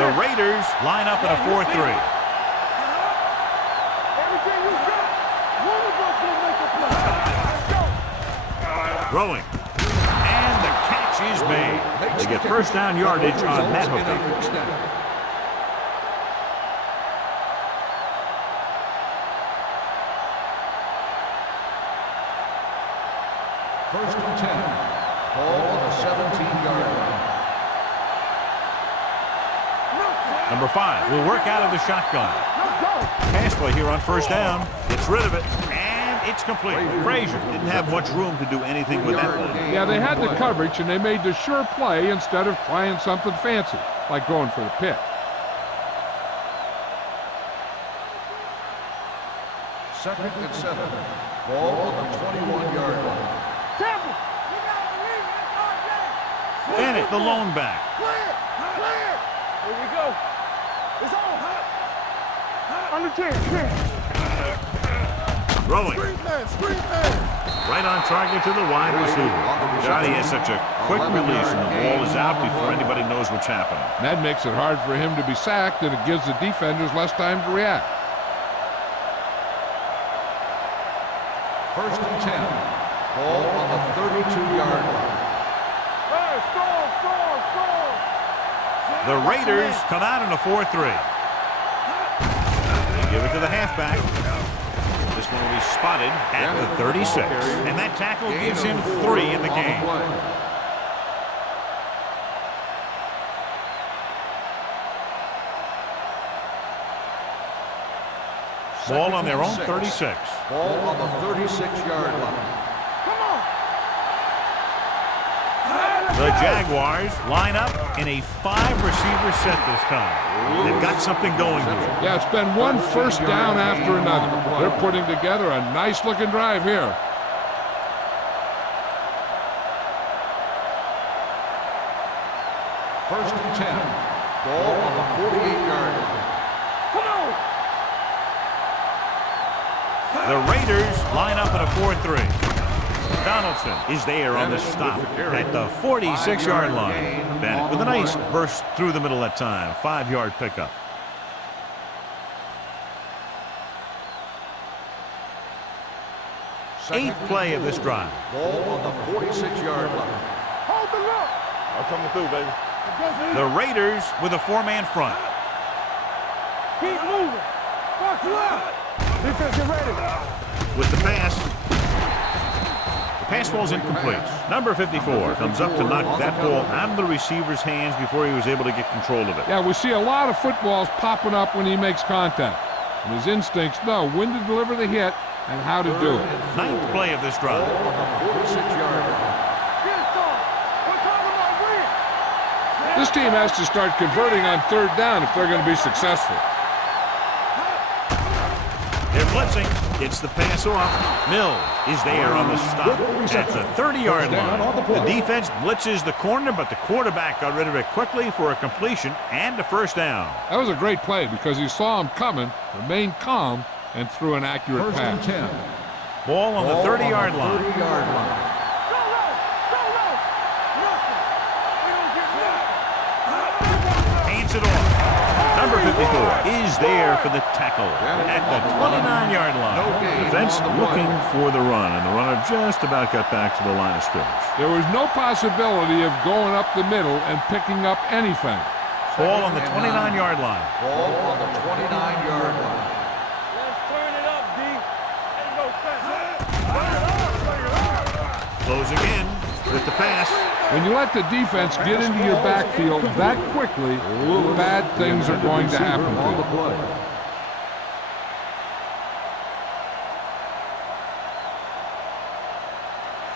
The Raiders line up in a 4-3. Everything you got. One of us will make a play. Let's go. Throwing. And the catch is made. They get first down yardage on that hookup. First and 10. Ball on the 17-yard line. Number 5 will work out of the shotgun. Pass play here on first down. Gets rid of it, and it's complete. Frazier didn't have much room to do anything with that one. Yeah, they had the coverage, and they made the sure play instead of trying something fancy, like going for the pick. Second and 7. Ball on the 21-yard line. Bennett, the lone back. Here we go. It's on. On the 10. Throwing. Screen man. Right on target to the wide receiver. God, he has such a quick release, and the ball is out before anybody knows what's happening. And that makes it hard for him to be sacked, and it gives the defenders less time to react. First and 10. Ball on the 32-yard line. The Raiders come out in a 4-3. They give it to the halfback. This one will be spotted at the 36. And that tackle gives him 3 in the game. Ball on their own 36. Ball on the 36-yard line. The Jaguars line up in a 5-receiver set this time. They've got something going here. Yeah, it's been one first down after another. They're putting together a nice-looking drive here. First and 10. Ball on the 48-yard line. The Raiders line up in a 4-3. Donaldson is there on the stop at the 46-yard line. Bennett with a nice burst through the middle that time. 5-yard 8th play of this drive. Ball on the 46-yard line. Hold the look. I'm coming through, baby. The Raiders with a 4-man front. Keep moving. Box left. Defense, get ready. With the pass. The pass falls incomplete. Number 54 comes up to knock that ball out of the receiver's hands before he was able to get control of it. Yeah, we see a lot of footballs popping up when he makes contact. And his instincts know when to deliver the hit and how to do it. 9th play of this drive. Ball on the 46-yard line. Get it, son. We're talking about win. This team has to start converting on 3rd down if they're going to be successful. They're blitzing. Gets the pass off. Mills is there on the stop at the 30-yard line. The defense blitzes the corner, but the quarterback got rid of it quickly for a completion and a first down. That was a great play because he saw him coming, remained calm, and threw an accurate First and pass. 10. Ball on the 30-yard line. 30-yard line. Go low. Go low. Nothing. We don't get Hands it off. Number 54 is there for the tackle at the 29-yard line. Defense looking for the run, and the runner just about got back to the line of scrimmage. There was no possibility of going up the middle and picking up anything. Ball on the 29-yard line. Ball on the 29-yard line. Let's turn it up, D. Ain't no sense. Turn it up. Turn it up. Closing in with the pass. When you let the defense get into your backfield that quickly, bad things are going to happen to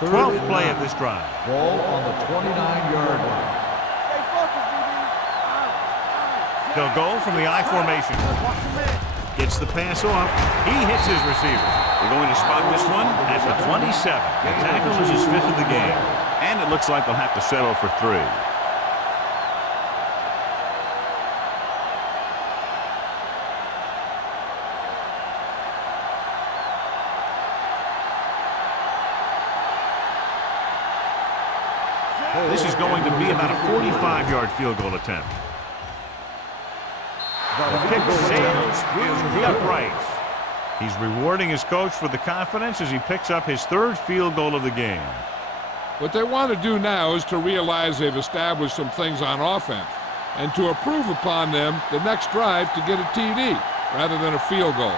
you. 12th play of this drive. Ball on the 29-yard line. Stay focused, DB. They'll go from the I formation. Watch the man. Gets the pass off. He hits his receiver. They're going to spot this one at the 27. The tackle is his 5th of the game. And it looks like they'll have to settle for 3. This is going to be about a 45-yard field goal attempt. The kick sails through the uprights. He's rewarding his coach for the confidence as he picks up his 3rd field goal of the game. What they want to do now is to realize they've established some things on offense and to improve upon them the next drive to get a TD rather than a field goal.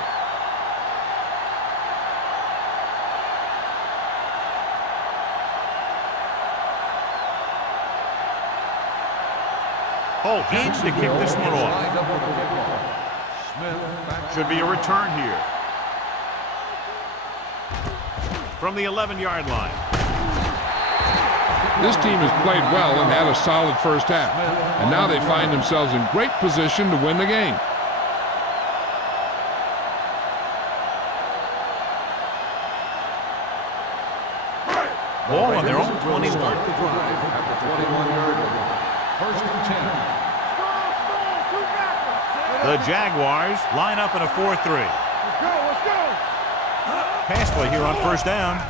Holt needs to kick this one off. Lined up for the kickoff. Smith back. Should be a return here. From the 11-yard line. This team has played well and had a solid first half, and now they find themselves in great position to win the game. Ball on their own Will 21. start the drive at the 21-yard line. First and 10. The Jaguars line up in a 4-3. Let's go. Pass play here on first down.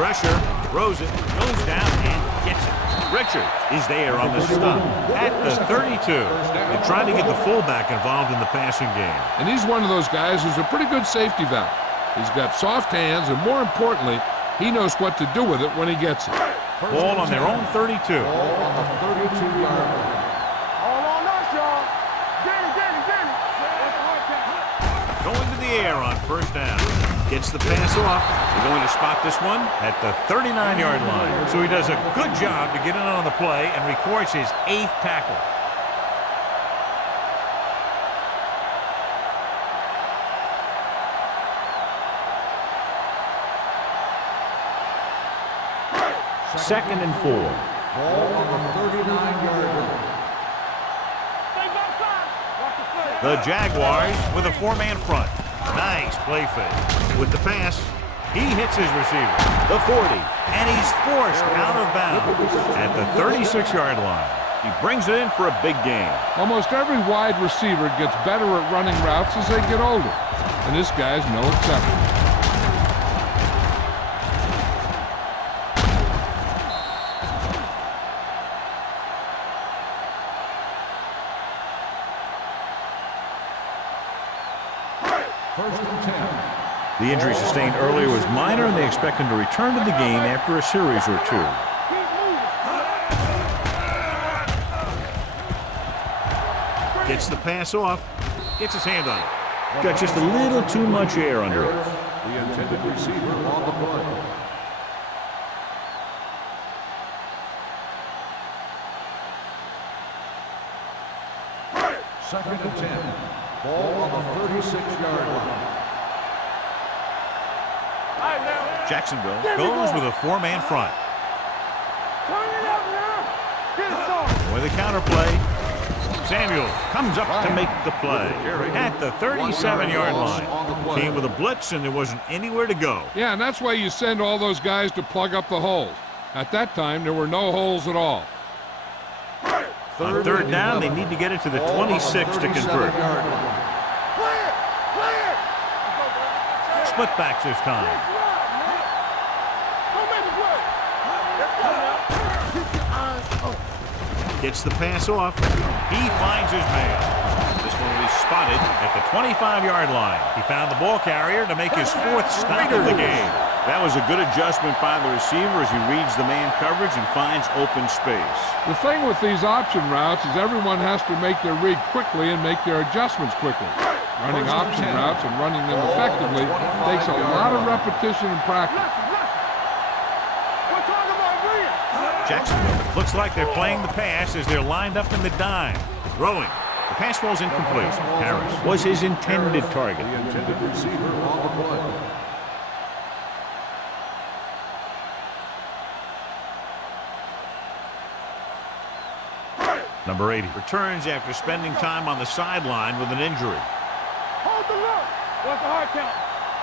Pressure. Throws it. Goes down and gets it. Richards is there on the stop at the 32. They're trying to get the fullback involved in the passing game. And he's one of those guys who's a pretty good safety valve. He's got soft hands, and more importantly, he knows what to do with it when he gets it. Ball on their own 32. Ball on the 32-yard line. All on us, y'all. Get it. Going to the air on first down. Gets the pass off. They're going to spot this one at the 39-yard line. So he does a good job to get in on the play and records his 8th tackle. Second and 4. Ball on the 39-yard line. The Jaguars with a 4-man front. Nice play fake. With the pass, he hits his receiver. The 40. And he's forced out of bounds at the 36-yard line. He brings it in for a big game. Almost every wide receiver gets better at running routes as they get older, and this guy's no exception. First and 10. The injury sustained earlier was minor, and they expect him to return to the game after a series or two. Gets the pass off. Gets his hand on it. Got just a little too much air under it. The intended receiver on the play. Second and 10. Ball on the 36-yard line. Jacksonville goes with a four-man front. With a counter play, Samuel comes up to make the play at the 37-yard line. Came with a blitz, and there wasn't anywhere to go. Yeah, and that's why you send all those guys to plug up the holes. At that time, there were no holes at all. On third down, they need to get it to the 26 to convert. Split backs this time. Gets the pass off. He finds his man. This one will be spotted at the 25-yard line. He found the ball carrier to make his fourth stop of the game. That was a good adjustment by the receiver as he reads the man coverage and finds open space. The thing with these option routes is everyone has to make their read quickly and make their adjustments quickly. Running option routes and running them effectively takes a lot of repetition and practice. Jacksonville looks like they're playing the pass as they're lined up in the dime. Throwing. The pass falls incomplete. Harris was his intended target. The intended receiver on the play. Number 80 returns after spending time on the sideline with an injury. Hold the look. What's the hard count?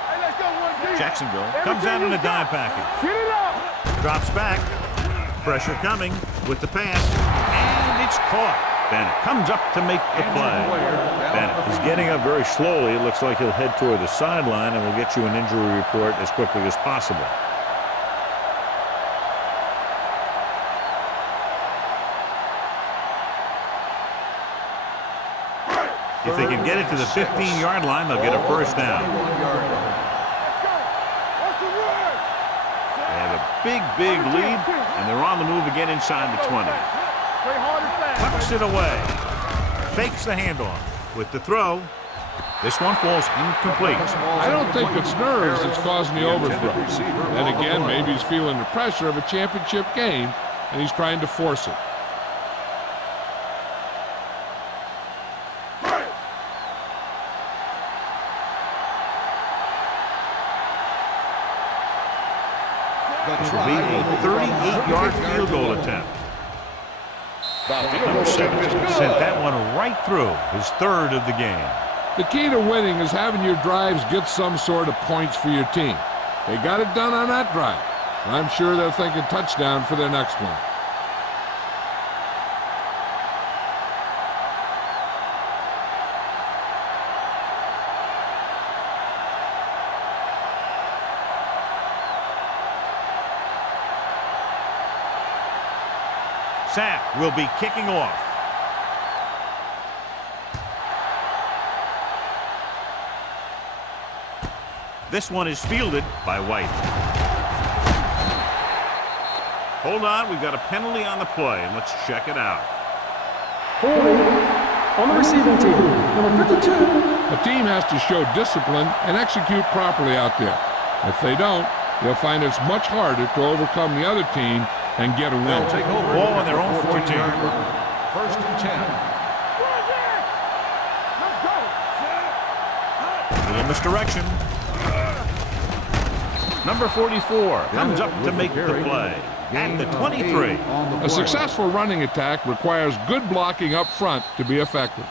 Hey, let's go one deep. Jacksonville comes out in a dime package. Get it out. Drops back. Pressure coming with the pass, and it's caught. Bennett comes up to make the play. Bennett is getting up very slowly. It looks like he'll head toward the sideline, and we'll get you an injury report as quickly as possible. If they can get it to the 15-yard line, they'll get a first down. They have a big lead, and they're on the move again inside the 20. Tucks it away. Fakes the handoff. With the throw, this one falls incomplete. I don't think it's nerves that's causing the overthrow. And again, maybe he's feeling the pressure of a championship game, and he's trying to force it. This will be a 38-yard field goal attempt. Number 7 sent that one right through, his third of the game. The key to winning is having your drives get some sort of points for your team. They got it done on that drive. I'm sure they're thinking touchdown for their next one. Sapp will be kicking off. This one is fielded by White. Hold on, we've got a penalty on the play, and let's check it out. Holding on the receiving team, number 52. A team has to show discipline and execute properly out there. If they don't, they'll find it's much harder to overcome the other team and get a win. They'll take over ball on their own 14. First and 10. Little misdirection. Number 44 comes up to make the play at the 23. A successful running attack requires good blocking up front to be effective.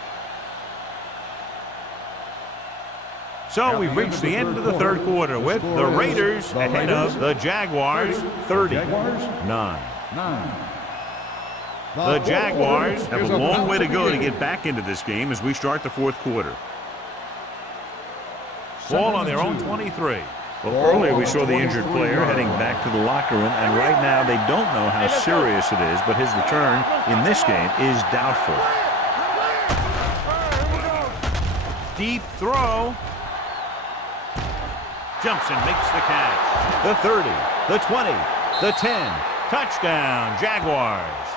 So we've reached the end of the third quarter with the Raiders ahead of the Jaguars 30-9. The Jaguars have a long way to go to get back into this game as we start the fourth quarter. Ball on their own 23. Well, earlier we saw the injured player heading back to the locker room, and right now they don't know how serious it is, but his return in this game is doubtful. Deep throw. Jumps and makes the catch. The 30, the 20, the 10. Touchdown, Jaguars.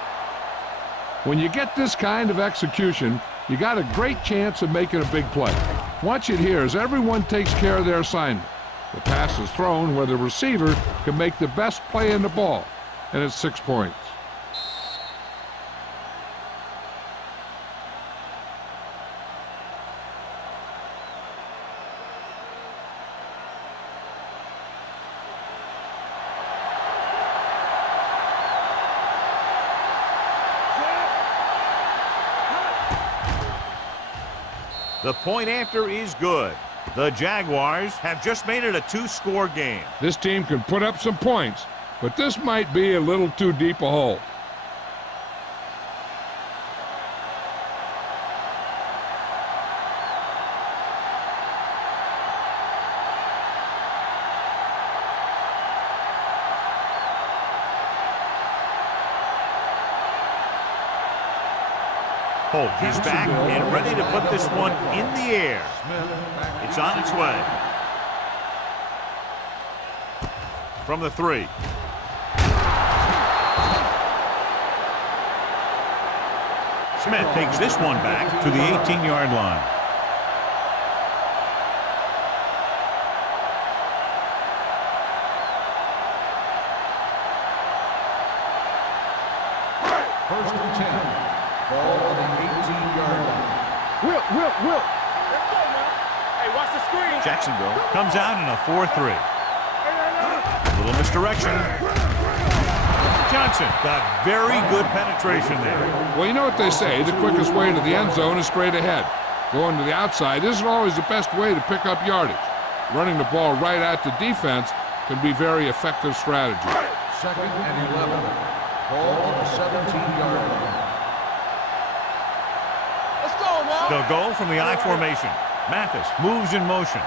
When you get this kind of execution, you got a great chance of making a big play. Watch it here as everyone takes care of their assignment. The pass is thrown where the receiver can make the best play in the ball, and it's 6 points. The point after is good. The Jaguars have just made it a 2-score game. This team can put up some points, but this might be a little too deep a hole. Holt is back and ready to put this one in the air. It's on its way. From the 3. Smith takes this one back to the 18-yard line. First and 10. Ball on the 18-yard line. Will. Let's go now. Hey, watch the screen. Jacksonville comes out in a 4-3. Little misdirection. Johnson got very good penetration there. Well, you know what they say, the quickest way to the end zone is straight ahead. Going to the outside isn't always the best way to pick up yardage. Running the ball right at the defense can be very effective strategy. Second and 11. Ball on the 17-yard line. Let's go now. They'll go from the I formation. Mathis moves in motion.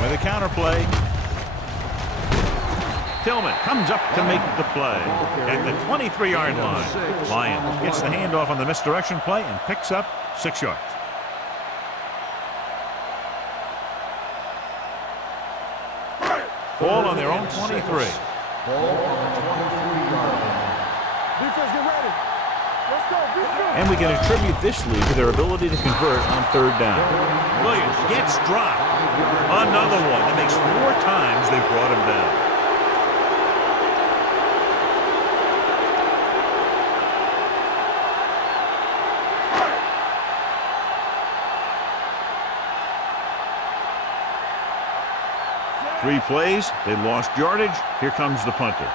With a counterplay. Tillman comes up to make the play at the 23-yard line. Lions gets the handoff on the misdirection play and picks up 6 yards. Ball on their own 23. Ball on the 23-yard line. Defense, get ready. Let's go. Defense. And we can attribute this lead to their ability to convert on 3rd down. Williams gets dropped. Another one that makes 4 times they brought him down. Three plays, they lost yardage. Here comes the punter.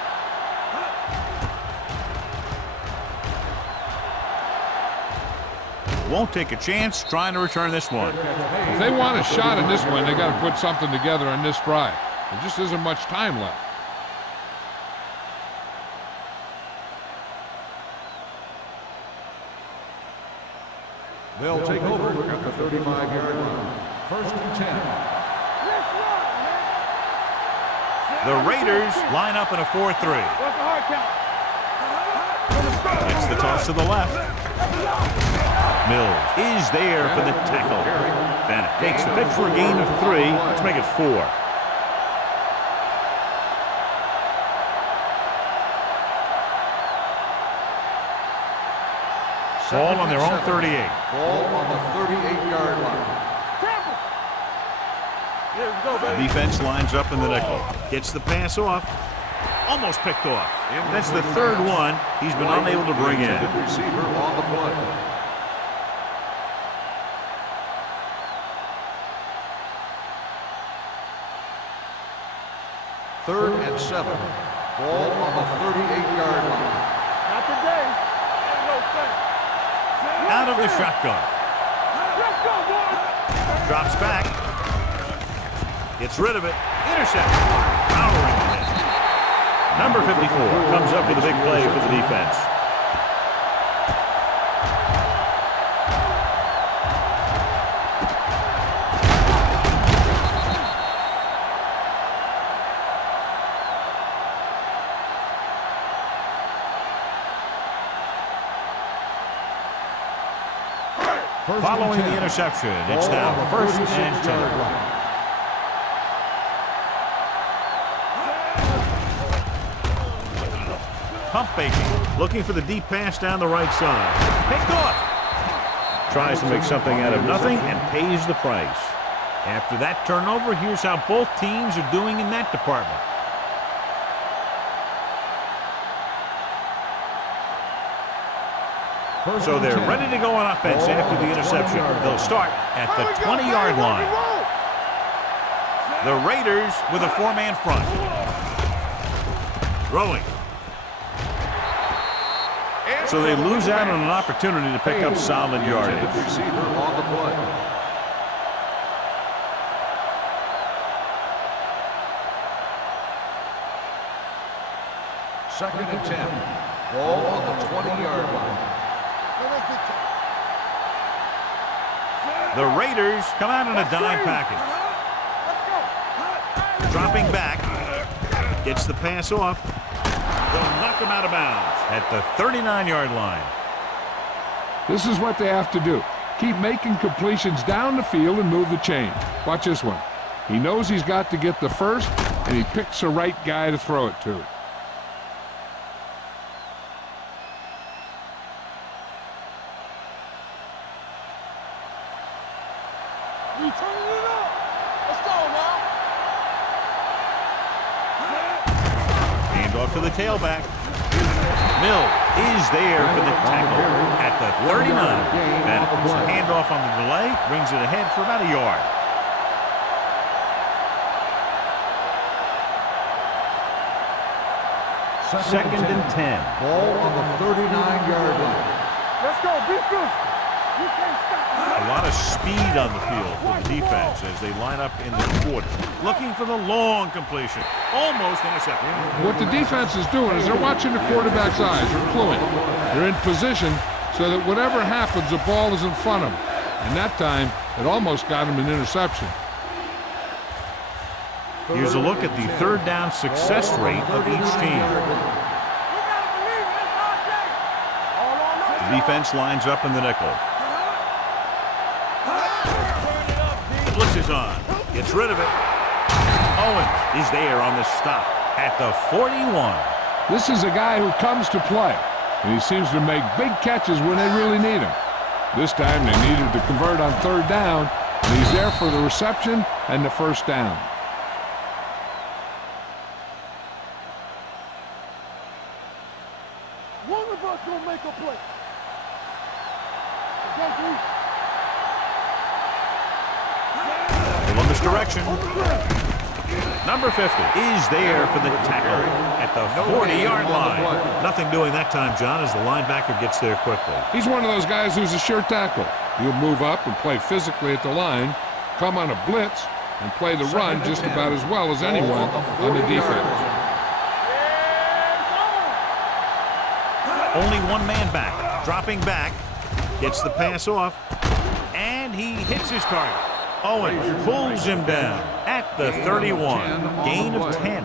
Won't take a chance trying to return this one. If they want a shot in this one, they got to put something together on this drive. There just isn't much time left. They'll take over at the 35-yard line. First and 10. The Raiders line up in a 4-3. What's the hard count? Gets the toss to the left. Mills is there for the tackle. Bennett takes the pitch for a gain of 3. Let's make it 4. Ball on their own 38. Ball on the 38-yard line. The defense lines up in the nickel. Gets the pass off. Almost picked off. That's the 3rd one he's been unable to bring in. Receiver on the play. Third and 7. Ball on the 38-yard line. Not today. No thing. Out of the shotgun. Let's go, boys. Drops back. Gets rid of it. Intercept. Powering ahead. Number 54 comes up with a big play for the defense. Following the interception, it's now first and 10. Pump faking, looking for the deep pass down the right side. Picked off. Tries to make something out of nothing and pays the price. After that turnover, here's how both teams are doing in that department. So they're ready to go on offense after the interception. They'll start at the 20-yard line. The Raiders with a four-man front. Throwing. So they lose out on an opportunity to pick up solid yardage. Receiver on the play. Second and 10. Ball on the 20-yard line. The Raiders come out in a dime package. Dropping back. Gets the pass off. They'll knock him out of bounds at the 39-yard line. This is what they have to do. Keep making completions down the field and move the chain. Watch this one. He knows he's got to get the first, and he picks the right guy to throw it to. Handoff to the tailback. Mill is there for the tackle at the 39. Bennett's handoff on the delay brings it ahead for about a yard. Second and 10. Ball on the 39-yard line. Let's go, be good. You can't stop. A lot of speed on the field for the defense as they line up in the quarter. Looking for the long completion. Almost intercepted. What the defense is doing is they're watching the quarterback's eyes. They're cluing. They're in position so that whatever happens, the ball is in front of them. And that time, it almost got him an interception. Here's a look at the third down success rate of each team. The defense lines up in the nickel. The blitz is on. Gets rid of it. Owens is there on the stop at the 41. This is a guy who comes to play, and he seems to make big catches when they really need him. This time they needed to convert on third down, and he's there for the reception and the first down. One of us gonna make a play. In this direction. Number 50 is there for the tackle at the 40-yard line. Nothing doing that time, John, as the linebacker gets there quickly. He's one of those guys who's a sure tackle. He'll move up and play physically at the line, come on a blitz, and play the run just about as well as anyone on the defense. Only one man back. Dropping back. Gets the pass off. And he hits his target. Owens pulls him down at the 31. Gain of 10.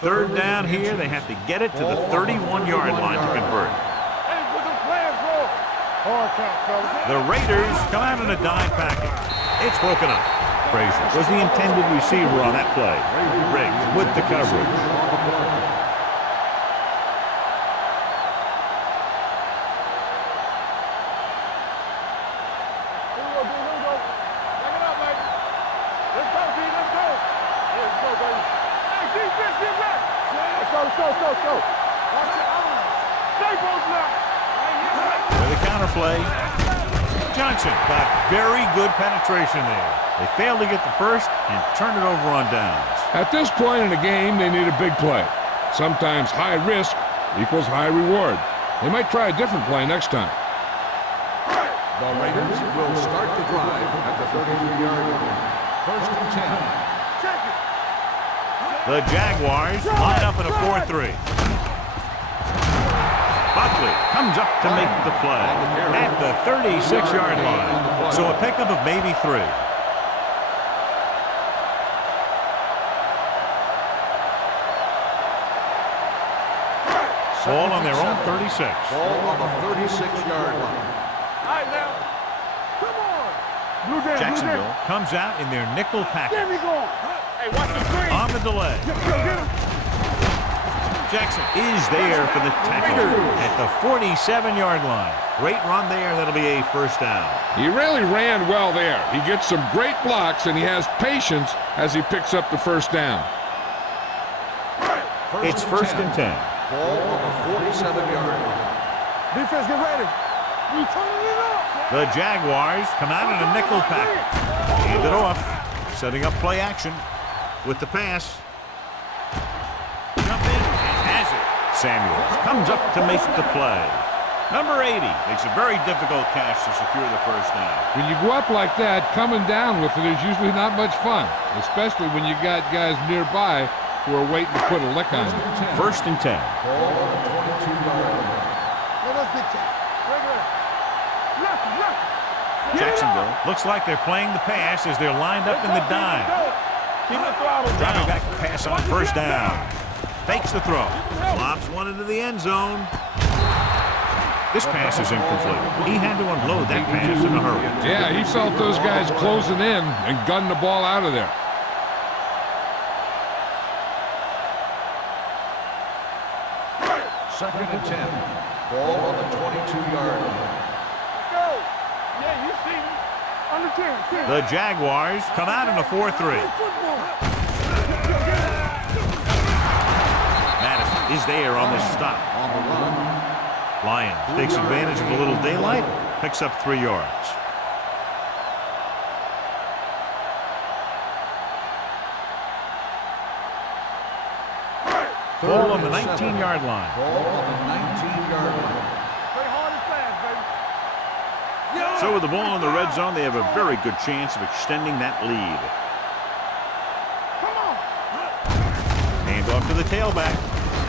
Third down here. They have to get it to the 31-yard line to convert. The Raiders come out in a dime package. It's broken up. Frazier was the intended receiver on that play. Riggs with the coverage. Let's go. With a counterplay. Johnson got very good penetration there. They failed to get the first and turned it over on downs. At this point in the game, they need a big play. Sometimes high risk equals high reward. They might try a different play next time. The Raiders will start the drive at the 33-yard line. First and 10. The Jaguars line up in a 4-3. Buckley comes up to make the play at the 36-yard line. So a pickup of maybe 3. Ball on their own 36. Ball on the 36-yard line. All right, now. Come on. Blue down, Jacksonville comes out in their nickel package. There we go. Hey, watch the screen. On the delay. Get him. Jackson is there for the tackle at the 47-yard line. Great run there. That'll be a first down. He really ran well there. He gets some great blocks, and he has patience as he picks up the first down. It's first and 10. Ball on the 47-yard line. Defense, get ready. We turning it up. The Jaguars come out in a nickel package. Hand it off. Setting up play action with the pass. Jumping and has it. Samuels comes up to make the play. Number 80 makes a very difficult catch to secure the first down. When you go up like that, coming down with it is usually not much fun, especially when you got guys nearby who are waiting to put a lick on you. First and 10. Ball on the 22-yard line. Let us dictate. Left. Jacksonville looks like they're playing the pass as they're lined up in the dime. Keep the throttle Dropping down. back to pass on first down. Fakes the throw. Lobs one into the end zone. This pass is incomplete. He had to unload that pass in a hurry. Yeah, he felt those guys closing in and gunned the ball out of there. Second and 10. Ball on the 22-yard line. Let's go. Yeah, you see me. Under 10. The Jaguars come out in a 4-3. Madison is there on this stop. On the run. Lions takes advantage of a little daylight, picks up 3 yards. Ball on the 19-yard line. Ball on the 19-yard line. Play hard and fast, baby. So with the ball in the red zone, they have a very good chance of extending that lead. Come on. Hand off to the tailback.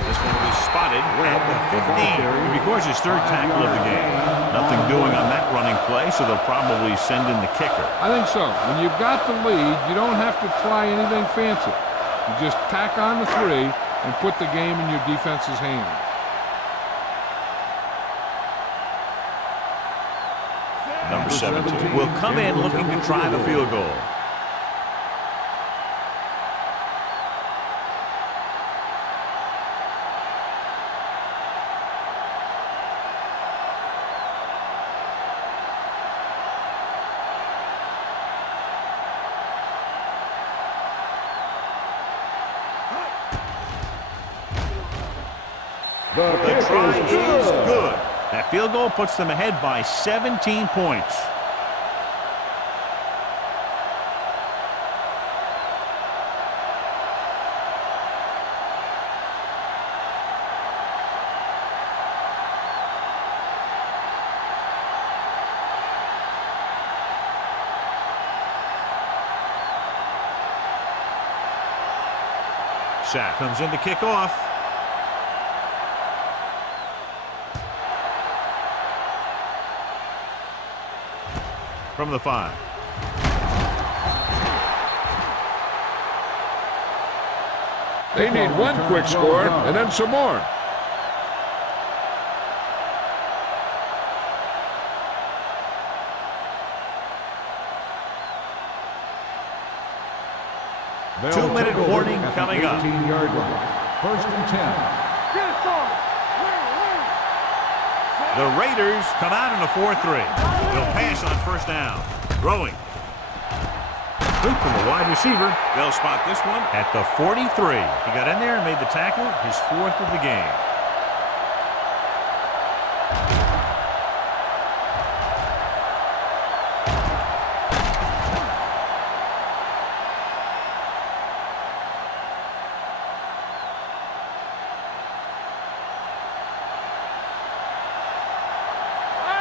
This one will be spotted at the 15. Because his third tackle of the game. Nothing doing on that running play, so they'll probably send in the kicker. I think so. When you've got the lead, you don't have to try anything fancy. You just tack on the 3 and put the game in your defense's hands. Number 17 will come in looking to try the field goal. The try is good. That field goal puts them ahead by 17 points. Shaq comes in to kick off. From the 5. They need one quick score and then some more. Two-minute warning coming up. 18-yard line. First and 10. Get it started. The Raiders come out in a 4-3. They'll pass on first down. Throwing. Loop from the wide receiver. They'll spot this one at the 43. He got in there and made the tackle, his 4th of the game.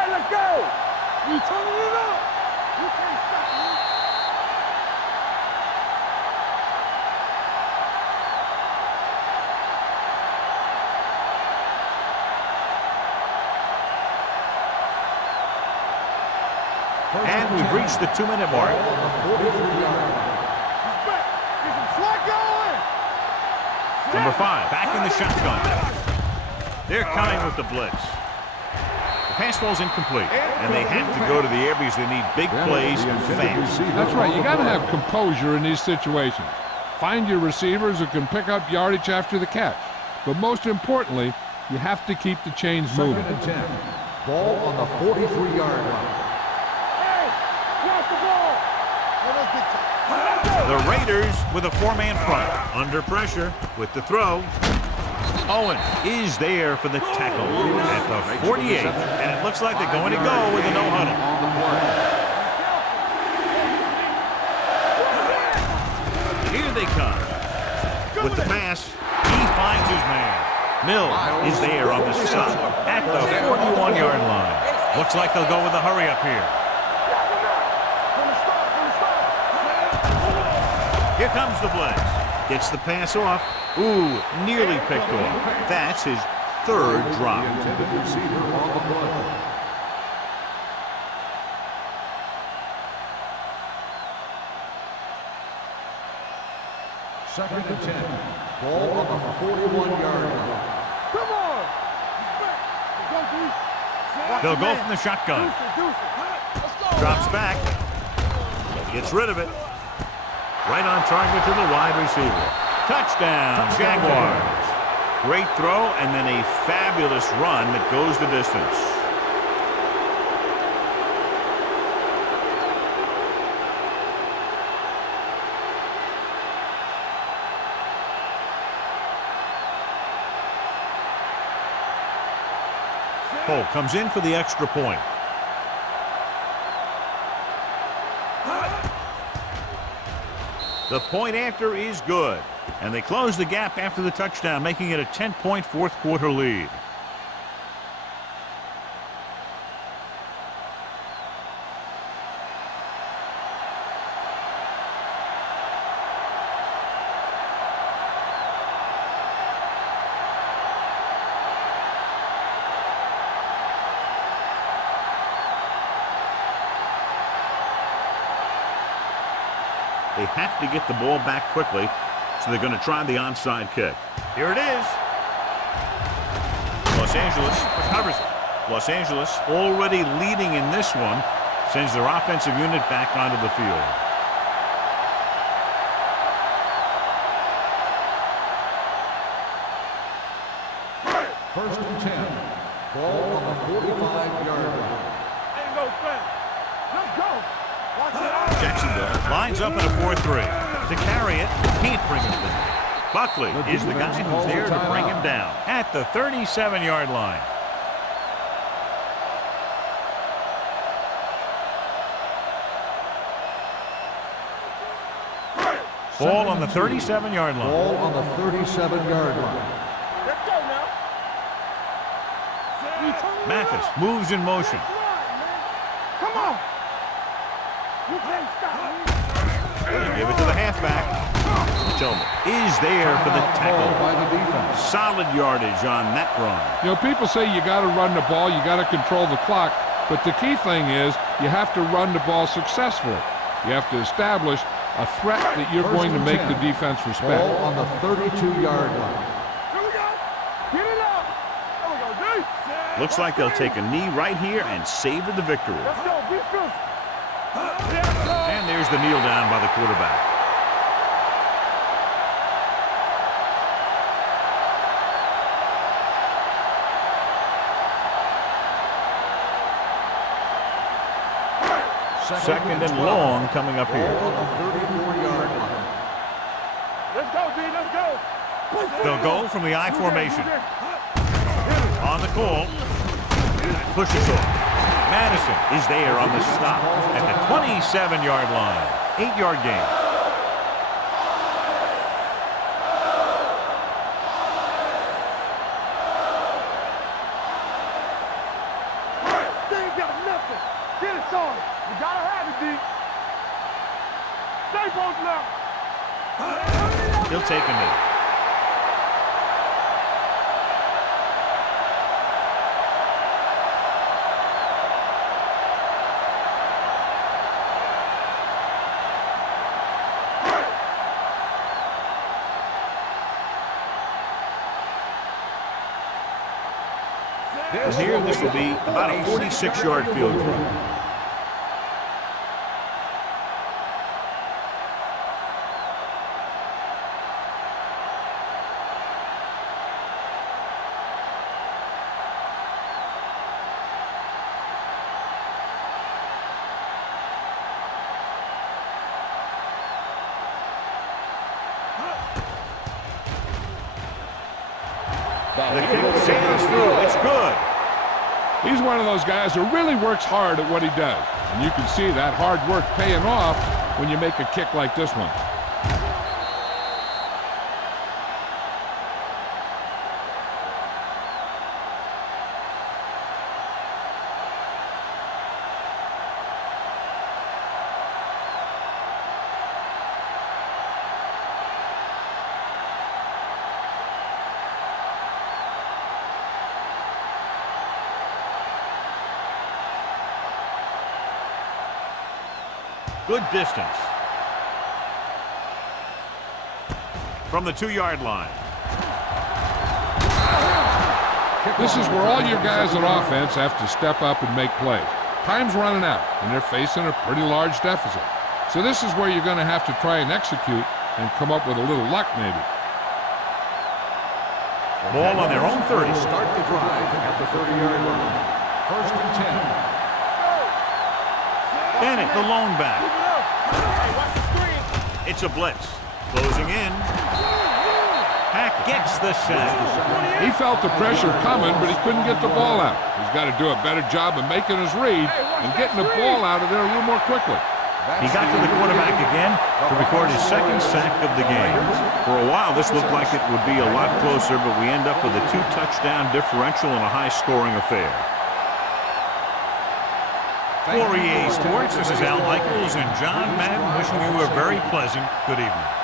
Let's go! You turning it up! You can't stop me! And we've reached the 2-minute mark. Number 5, back in the shotgun. They're coming with the blitz. The pass falls incomplete, and they have to go to the air because they need big plays fast. That's right. You got to have composure in these situations. Find your receivers who can pick up yardage after the catch. But most importantly, you have to keep the chains moving. 2nd and 10. Ball on the 43-yard line. The Raiders with a 4-man front. Under pressure with the throw. Owen is there for the tackle at the 48. And it looks like they're going to go with a no-huddle. Here they come. With the pass, he finds his man. Mill is there on the stop at the 41-yard line. Looks like they'll go with a hurry-up here. Here comes the blitz. Gets the pass off. Ooh, nearly picked off. That's his 3rd drop. Intended receiver on the play. Second and 10. Ball on the 41-yard line. Come on! They'll go from the shotgun. Drops back. Gets rid of it. Right on target to the wide receiver. Touchdown, Jaguars. Great throw and then a fabulous run that goes the distance. Cole comes in for the extra point. The point after is good. And they close the gap after the touchdown, making it a 10-point fourth-quarter lead. They have to get the ball back quickly, so they're going to try the onside kick. Here it is. Los Angeles recovers it. Los Angeles, already leading in this one, sends their offensive unit back onto the field. First and 10. Ball on the 45-yard line. Ain't no thing. Let's go. Watch it. Jacksonville lines up in a 4-3. To carry it, can't bring him down. Buckley is the guy who's there to bring him down at the 37-yard line. Ball on the 37-yard line. Ball on the 37-yard line. Let's go now. Mathis moves in motion. Come on. You can't stop me. They give it to the halfback. Tillman is there for the tackle. By the defense. Solid yardage on that run. You know, people say you got to run the ball, you got to control the clock, but the key thing is you have to run the ball successfully. You have to establish a threat that you're going to make the defense respect. Ball on the 32-yard line. Here we go. Get it up. There we go, D. Looks like they'll take a knee right here and savor the victory. Let's go. Be good. And there's the kneel down by the quarterback. Second and long coming up here. Ball on the 34-yard line. Let's go, D. Let's go. They'll go from the I formation. On the call. Pushes off. Madison is there on the stop at the 27-yard line. 8-yard gain. They ain't got nothing. Get it started. You gotta have it, D. Stay both now. He'll take a knee. And here, this will be about a 46-yard field goal. The kick sails through. It's good. He's one of those guys who really works hard at what he does. And you can see that hard work paying off when you make a kick like this one. Good distance. From the 2-yard line. This is where all your guys at offense have to step up and make plays. Time's running out, and they're facing a pretty large deficit. So this is where you're going to have to try and execute and come up with a little luck, maybe. Ball on their own 30. Start the drive at the 30-yard line. First and 10. Bennett, the lone back. It's a blitz. Closing in. Hack gets the sack. He felt the pressure coming, but he couldn't get the ball out. He's got to do a better job of making his read and getting the ball out of there a little more quickly. He got to the quarterback again to record his second sack of the game. For a while, this looked like it would be a lot closer, but we end up with a 2-touchdown differential and a high-scoring affair. For EA Sports, this is Al Michaels and John Madden wishing you a very pleasant good evening.